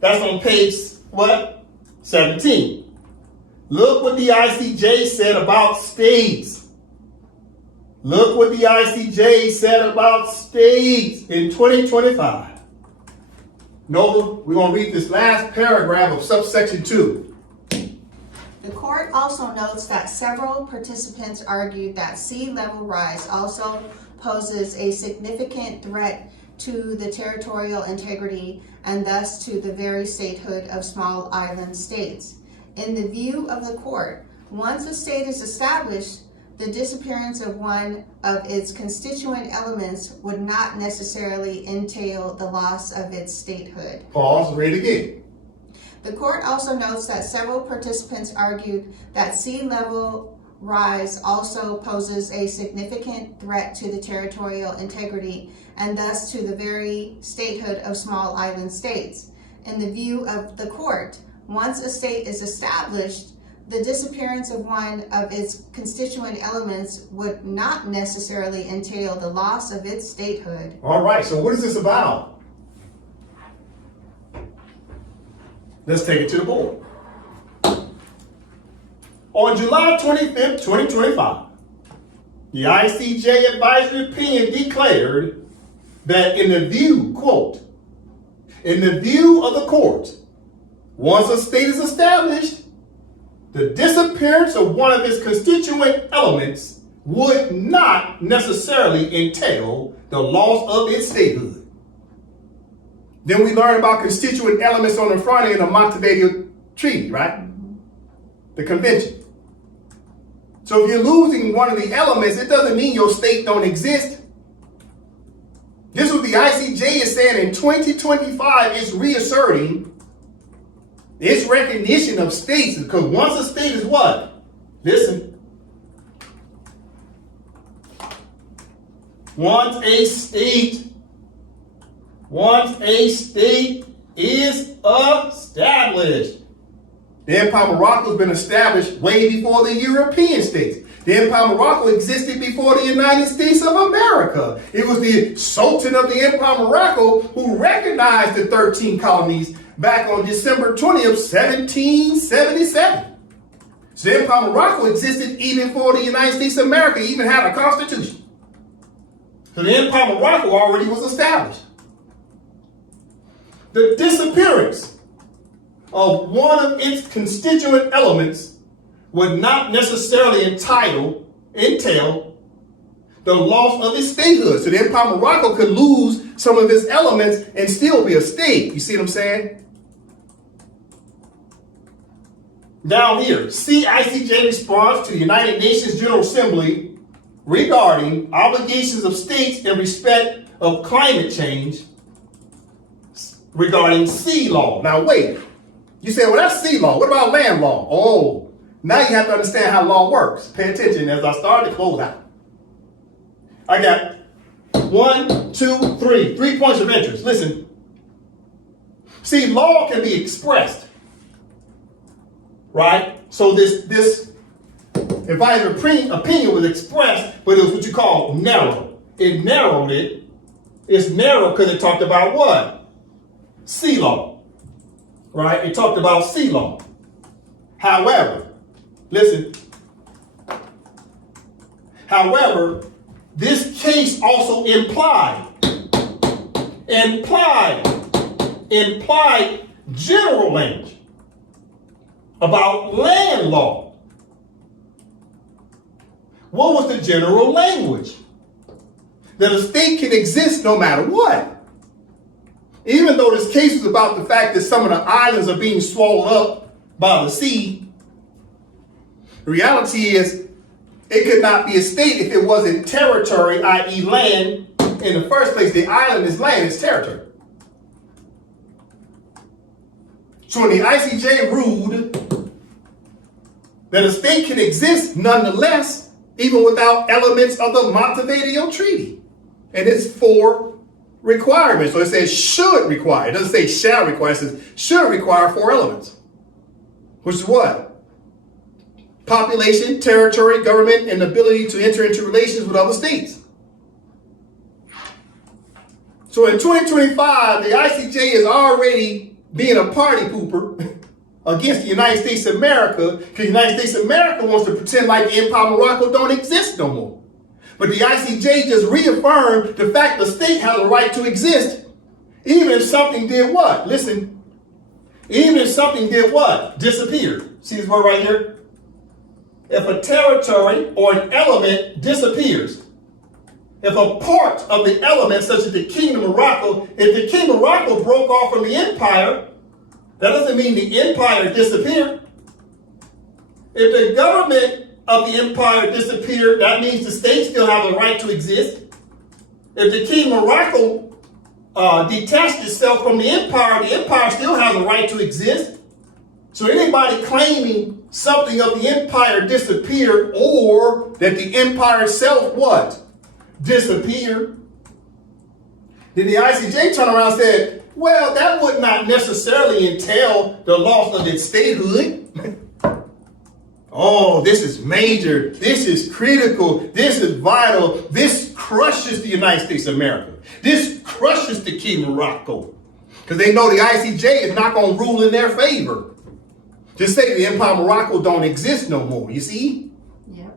That's on page, what? 17. Look what the I.C.J. said about states. Look what the I.C.J. said about states in 2025. Nova, we're going to read this last paragraph of subsection 2. The court also notes that several participants argued that sea level rise also poses a significant threat to the territorial integrity and thus to the very statehood of small island states. In the view of the court, once a state is established, the disappearance of one of its constituent elements would not necessarily entail the loss of its statehood. Pause, read again. The court also notes that several participants argued that sea level rise also poses a significant threat to the territorial integrity and thus to the very statehood of small island states. In the view of the court, once a state is established, the disappearance of one of its constituent elements would not necessarily entail the loss of its statehood. All right, so what is this about? Let's take it to the board. On July 25th, 2025, the I.C.J. advisory opinion declared that in the view, quote, in the view of the court, once a state is established, the disappearance of one of its constituent elements would not necessarily entail the loss of its statehood. Then we learn about constituent elements on the front end of Montevideo Treaty, right? The convention. So if you're losing one of the elements, it doesn't mean your state don't exist. This is what the I.C.J. is saying in 2025. It's reasserting its recognition of states, because once a state is what? Listen. Once a state is established. The Empire of Morocco has been established way before the European states. The Empire of Morocco existed before the United States of America. It was the Sultan of the Empire of Morocco who recognized the 13 colonies back on December 20th, 1777. So the Empire of Morocco existed even before the United States of America even had a constitution. So the Empire of Morocco already was established. The disappearance of one of its constituent elements would not necessarily entail the loss of its statehood. So the Empire of Morocco could lose some of its elements and still be a state. You see what I'm saying? Down here, see I.C.J. response to the United Nations General Assembly regarding obligations of states in respect of climate change regarding sea law. Now wait, you say, well, that's sea law. What about land law? Oh, now you have to understand how law works. Pay attention as I start to close out. I got 1, 2, 3. 3 points of interest. Listen. See, law can be expressed. Right? So this Advisory opinion was expressed, but it was what you call narrow. It narrowed it. It's narrow because it talked about what? Sea law. Right? It talked about sea law. However, listen. However, this case also implied general language about land law. What was the general language? That a state can exist no matter what. Even though this case is about the fact that some of the islands are being swallowed up by the sea, the reality is it could not be a state if it wasn't territory, i.e. land. In the first place, the island is land, it's territory. So when the I.C.J. ruled that a state can exist nonetheless, even without elements of the Montevideo Treaty. And it's 4 requirements. So it says should require. It doesn't say shall require. It says should require 4 elements. Which is what? Population, territory, government, and ability to enter into relations with other states. So in 2025, the I.C.J. is already being a party pooper against the United States of America, because the United States of America wants to pretend like the Empire of Morocco don't exist no more. But the I.C.J. just reaffirmed the fact the state has a right to exist, even if something did what? Listen, even if something did what? Disappear. See this word right here? If a territory or an element disappears, if a part of the element, such as the Kingdom of Morocco, if the Kingdom of Morocco broke off from the empire, that doesn't mean the empire disappeared. If the government of the empire disappeared, that means the state still has a right to exist. If the Kingdom of Morocco detached itself from the empire still has a right to exist. So anybody claiming something of the empire disappeared, or that the empire itself what? Disappeared. Then the I.C.J. turned around and said, well, that would not necessarily entail the loss of its statehood. Oh, this is major. This is critical. This is vital. This crushes the United States of America. This crushes the Kingdom of Morocco. Because they know the I.C.J. is not going to rule in their favor. Just say the Empire of Morocco don't exist no more. You see? Yeah.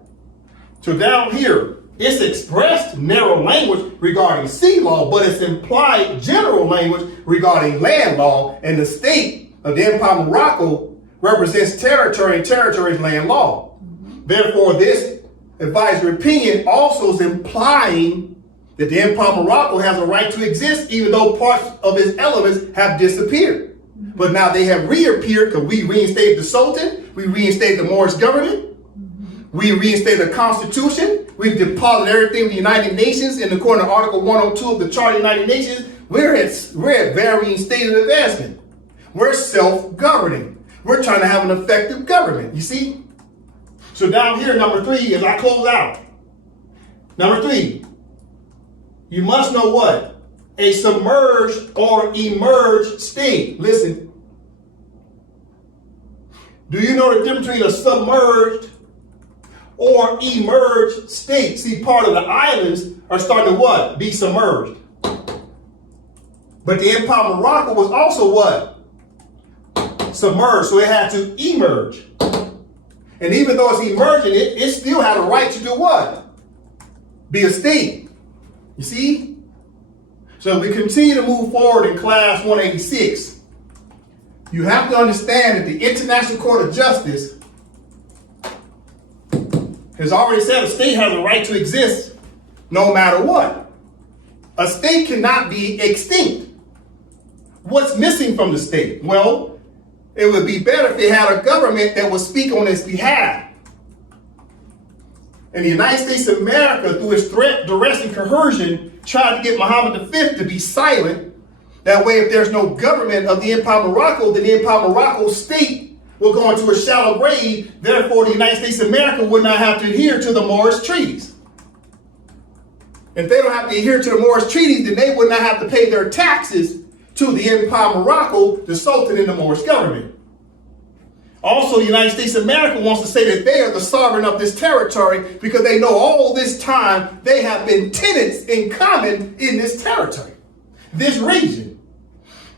So down here, it's expressed narrow language regarding sea law, but it's implied general language regarding land law, and the state of the Empire of Morocco represents territory, and territory is land law. Mm-hmm. Therefore, this advisory opinion also is implying that the Empire of Morocco has a right to exist, even though parts of its elements have disappeared. Mm-hmm. But now they have reappeared because we reinstated the Sultan, we reinstated the Moorish government, we reinstated the Constitution. We've deposited everything with the United Nations. And according to Article 102 of the Charter of the United Nations, we're at varying state of advancement. We're self-governing. We're trying to have an effective government, you see? So down here, number 3, as I close out. Number 3, you must know what? A submerged or emerged state. Listen. Do you know the difference between a submerged or emerged state? See, part of the islands are starting to what? Be submerged. But the Empire of Morocco was also what? Submerged, so it had to emerge. And even though it's emerging, it still had a right to do what? Be a state. You see? So we continue to move forward in class 186. You have to understand that the International Court of Justice has already said a state has a right to exist no matter what. A state cannot be extinct. What's missing from the state? Well, it would be better if they had a government that would speak on its behalf. And the United States of America, through its threat, duress, and coercion, tried to get Muhammad V to be silent. That way, if there's no government of the Empire of Morocco, then the Empire of Morocco state will go into a shallow grave. Therefore, the United States of America would not have to adhere to the Moorish treaties. If they don't have to adhere to the Moorish treaties, then they would not have to pay their taxes to the Empire of Morocco, the Sultan, and the Moorish government. Also, the United States of America wants to say that they are the sovereign of this territory because they know all this time they have been tenants in common in this territory, this region.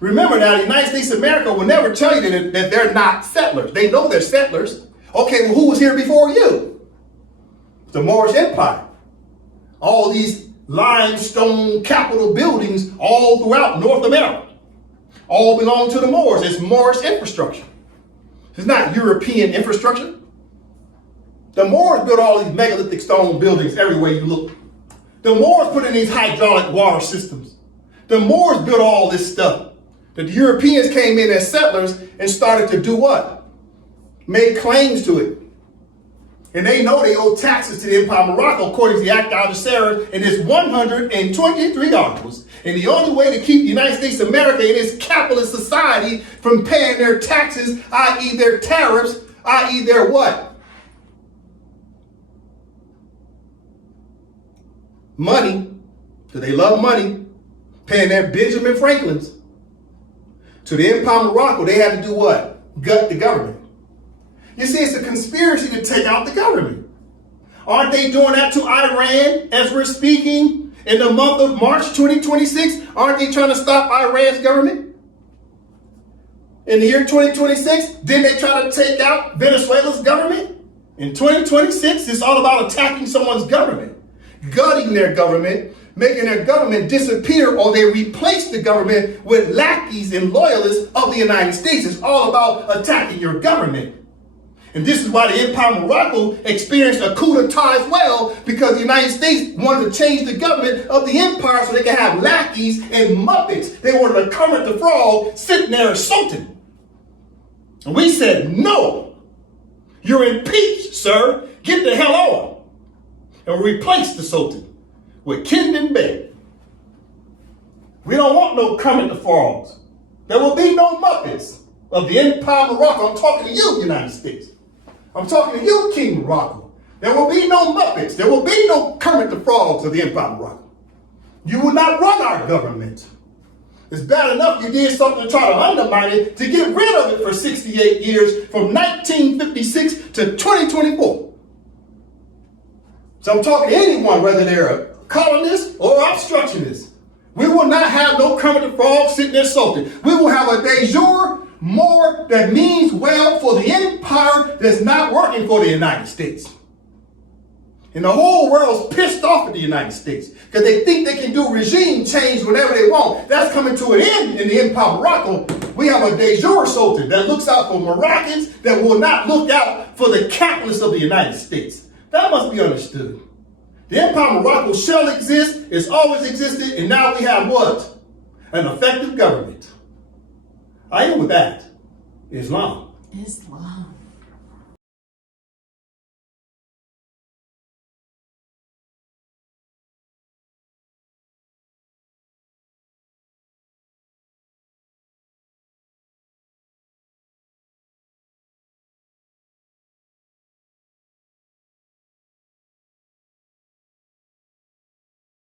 Remember now, the United States of America will never tell you that they're not settlers. They know they're settlers. Okay, well, who was here before you? The Moorish Empire. All these limestone Capitol buildings all throughout North America all belong to the Moors. It's Moorish infrastructure. It's not European infrastructure. The Moors built all these megalithic stone buildings everywhere you look. The Moors put in these hydraulic water systems. The Moors built all this stuff. The Europeans came in as settlers and started to do what? Make claims to it. And they know they owe taxes to the Empire of Morocco according to the Act of Algeciras and its 123 articles. And the only way to keep the United States of America in its capitalist society from paying their taxes, i.e. their tariffs, i.e. their what? Money, because they love money, paying their Benjamin Franklins. To the Empire of Morocco, they had to do what? Gut the government. You see, it's a conspiracy to take out the government. Aren't they doing that to Iran as we're speaking in the month of March 2026? Aren't they trying to stop Iran's government? In the year 2026, didn't they try to take out Venezuela's government? In 2026, it's all about attacking someone's government, gutting their government, making their government disappear, or they replace the government with lackeys and loyalists of the United States. It's all about attacking your government. And this is why the Empire of Morocco experienced a coup d'etat as well, because the United States wanted to change the government of the empire so they could have lackeys and muppets. They wanted a Kermit the Frog sitting there as sultan. And we said, no, you're impeached, sir. Get the hell on. And replace the sultan with Kendon Bay. We don't want no Kermit the Frogs. There will be no muppets of the Empire of Morocco. I'm talking to you, United States. I'm talking to you, King Morocco. There will be no Muppets. There will be no Kermit the Frogs of the Empire of Morocco. You will not run our government. It's bad enough you did something to try to undermine it, to get rid of it for 68 years, from 1956 to 2024. So I'm talking to anyone, whether they're a colonist or obstructionist. We will not have no Kermit the Frog sitting there sultan. We will have a de jure more that means well for the empire that's not working for the United States. And the whole world's pissed off at the United States because they think they can do regime change whenever they want. That's coming to an end in the Empire of Morocco. We have a de jure sultan that looks out for Moroccans that will not look out for the capitalists of the United States. That must be understood. The Empire of Morocco shall exist, it's always existed, and now we have what? An effective government. I am with that. Islam. Islam.